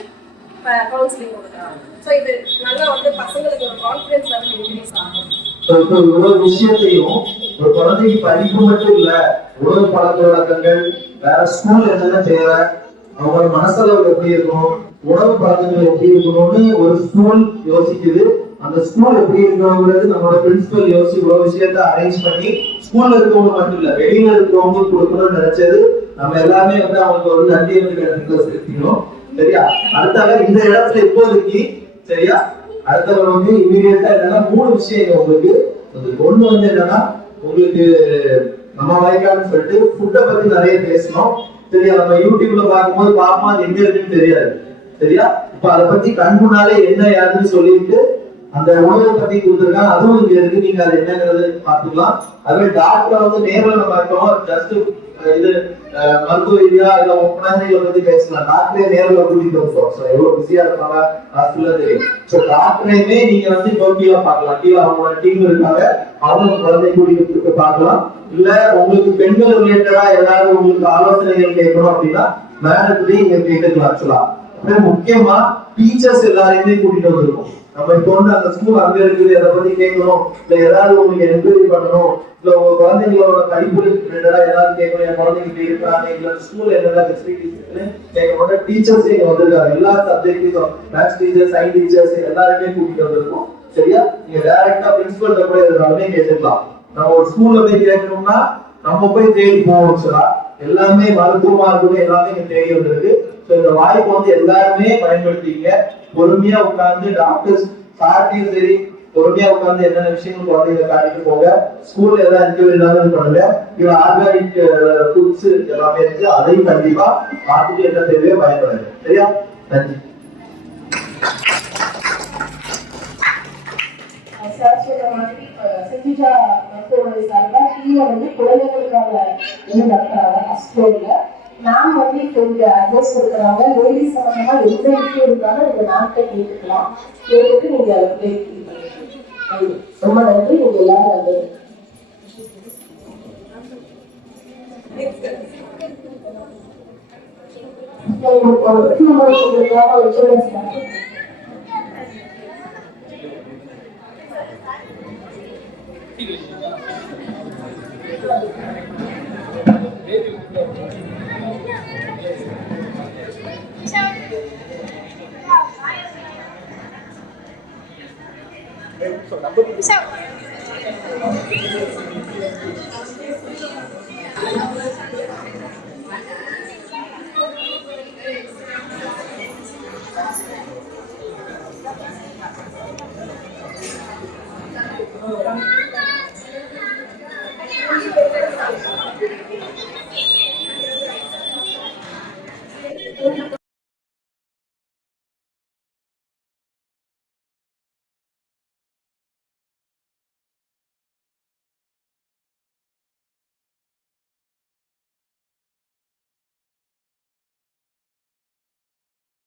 கவுன்சிலிங் கொடுக்குறாங்க. ஸோ இது நல்லா வந்து பசங்களுக்கு ஒரு கான்ஃபிடன்ஸ் லெவல் இன்க்ரீஸ் ஆகும். இவ்வளவு விஷயத்தையும் ஒரு குழந்தைக்கு படிப்பு மட்டும் இல்ல, உணவு பழக்க வழக்கங்கள், வேற ஸ்கூல் என்னென்ன தேவை, அவங்க மனசளவு எப்படி இருக்கணும், உணவு பழக்கங்கள் எப்படி இருக்கணும்னு ஒரு ஸ்கூல் யோசிக்குது. அந்த ஸ்கூல் எப்படி இருக்கணுங்கிறது நம்மளோட பிரின்சிபல் யோசிச்சு இவ்வளவு விஷயத்த அரேஞ்ச் பண்ணி ஸ்கூல்ல இருக்கவங்க மட்டும் இல்ல வெளியில இருக்கவங்க கொடுக்கணும்னு நினைச்சது. நம்ம எல்லாமே வந்து அவங்களுக்கு ஒரு நன்றி செலுத்திக்கணும். சரியா? அடுத்தால இந்த இடத்துல இப்போதைக்கு சரியா அடுத்தவங்க வந்து இமீடியட்டா என்னன்னா 3 விஷயம் உங்களுக்கு. ஒண்ணு வந்து என்னன்னா உங்களுக்கு நம்ம வாய்க்கான்னு சொல்லிட்டு ஃபுட்டை பத்தி நிறைய பேசணும். சரியா? நம்ம யூடியூப்ல பார்க்கும்போது பாப்பா அது எங்க இருக்குன்னு தெரியாது. சரியா? இப்ப அதை பத்தி கண்முன்னாலே என்ன யாருன்னு சொல்லிட்டு அந்த உணவை பத்தி கொடுத்துருக்காங்க, அதுவும் இங்க இருக்கு, நீங்க அது என்னங்கிறது பாத்துக்கலாம். அதுவே டாக்டர் வந்து நேரில் நம்ம இருக்கோம், ஜஸ்ட் இது மருத்துவ ரீதியா இல்ல குழந்தைகளை பத்தி பேசலாம். டாக்டரே நேரில் கூட்டிட்டு வந்தோம். எவ்வளவு பிஸியா இருப்பாங்க ஹாஸ்பிட்டல்ல தெரியும். ஸோ டாக்டரையுமே நீங்க வந்து இப்போ கீழே பார்க்கலாம், கீழே அவங்களோட டீம் இருக்காங்க, அவங்க குழந்தை கூட்டிட்டு பார்க்கலாம். இல்ல உங்களுக்கு பெண்கள் ரிலேட்டடா ஏதாவது உங்களுக்கு ஆலோசனைகள் கேட்கணும் அப்படின்னா மேடத்துலயும் இங்க கேட்டுக்கலாம் சொல்லலாம். முக்கியமா டீச்சர்ஸ் எல்லாரையுமே கூட்டிட்டு வந்திருக்கோம். நம்ம இப்போ வந்து அந்த ஸ்கூல் அங்க இருக்குது, அதை பத்தி கேட்கணும், இல்ல ஏதாவது உங்களுக்கு என்கொயரி பண்ணணும், இல்ல உங்க குழந்தைங்களோட படிப்பு ரிலேட்டடா ஏதாவது கேட்கணும், என் குழந்தைங்க இருக்காங்க, இல்ல ஸ்கூல்ல என்னென்ன ஃபெசிலிட்டிஸ் கேட்கணும். டீச்சர்ஸே இங்க வந்திருக்காங்க, எல்லா சப்ஜெக்ட்லயும் மேத்ஸ் டீச்சர், சயின்ஸ் டீச்சர்ஸ் எல்லாருமே கூட்டிட்டு வந்திருக்கோம். சரியா? நீங்க டைரக்டா பிரின்சிபல் கூட எல்லாருமே கேட்டுக்கலாம். நம்ம ஒரு ஸ்கூல்ல போய் கேட்கணும்னா நம்ம போய் தேடி போவோம். சொல்லா எல்லாமே மருத்துவமா இருக்கணும், எல்லாமே இங்க தேடி வந்திருக்கு. இந்த வாய்ப்பு வந்து எல்லாருமே பயன்படுத்திங்க. பொறுமையா உட்கார்ந்து டாக்டர்ஸ் சார்ட்டையும் சரி பொறுமையா உட்கார்ந்து என்னென்ன விஷயங்கள் குழந்தைங்க காட்டிட்டு போங்க. ஸ்கூல்ல ஏதாவது இன்டர்வியூ இல்லாமல் பண்ணுங்க. இது ஆர்கானிக் ஃபுட்ஸ் எல்லாமே இருக்கு, அதையும் கண்டிப்பா பார்த்துட்டு என்ன தேவையோ பயன்படுங்க. சரியா? நன்றி. சொல்ற மாதிரி செஞ்சிஜா மருத்துவமனை சார்பா கீழே வந்து குழந்தைகளுக்கான என்ன நடத்துறாங்க ஃபர்ஸ்ட் ஃப்ளோர்ல. மேம் வந்து இப்போ இங்க அட்வைஸ் கொடுக்குறாங்க. லேடிஸ் சம்பந்தமா எந்த இஷ்யூ இருந்தாலும் நீங்க மேம்கிட்ட கேட்டுக்கலாம். கேட்டுட்டு நீங்க ரொம்ப நன்றி. நீங்க எல்லாரும் வந்து So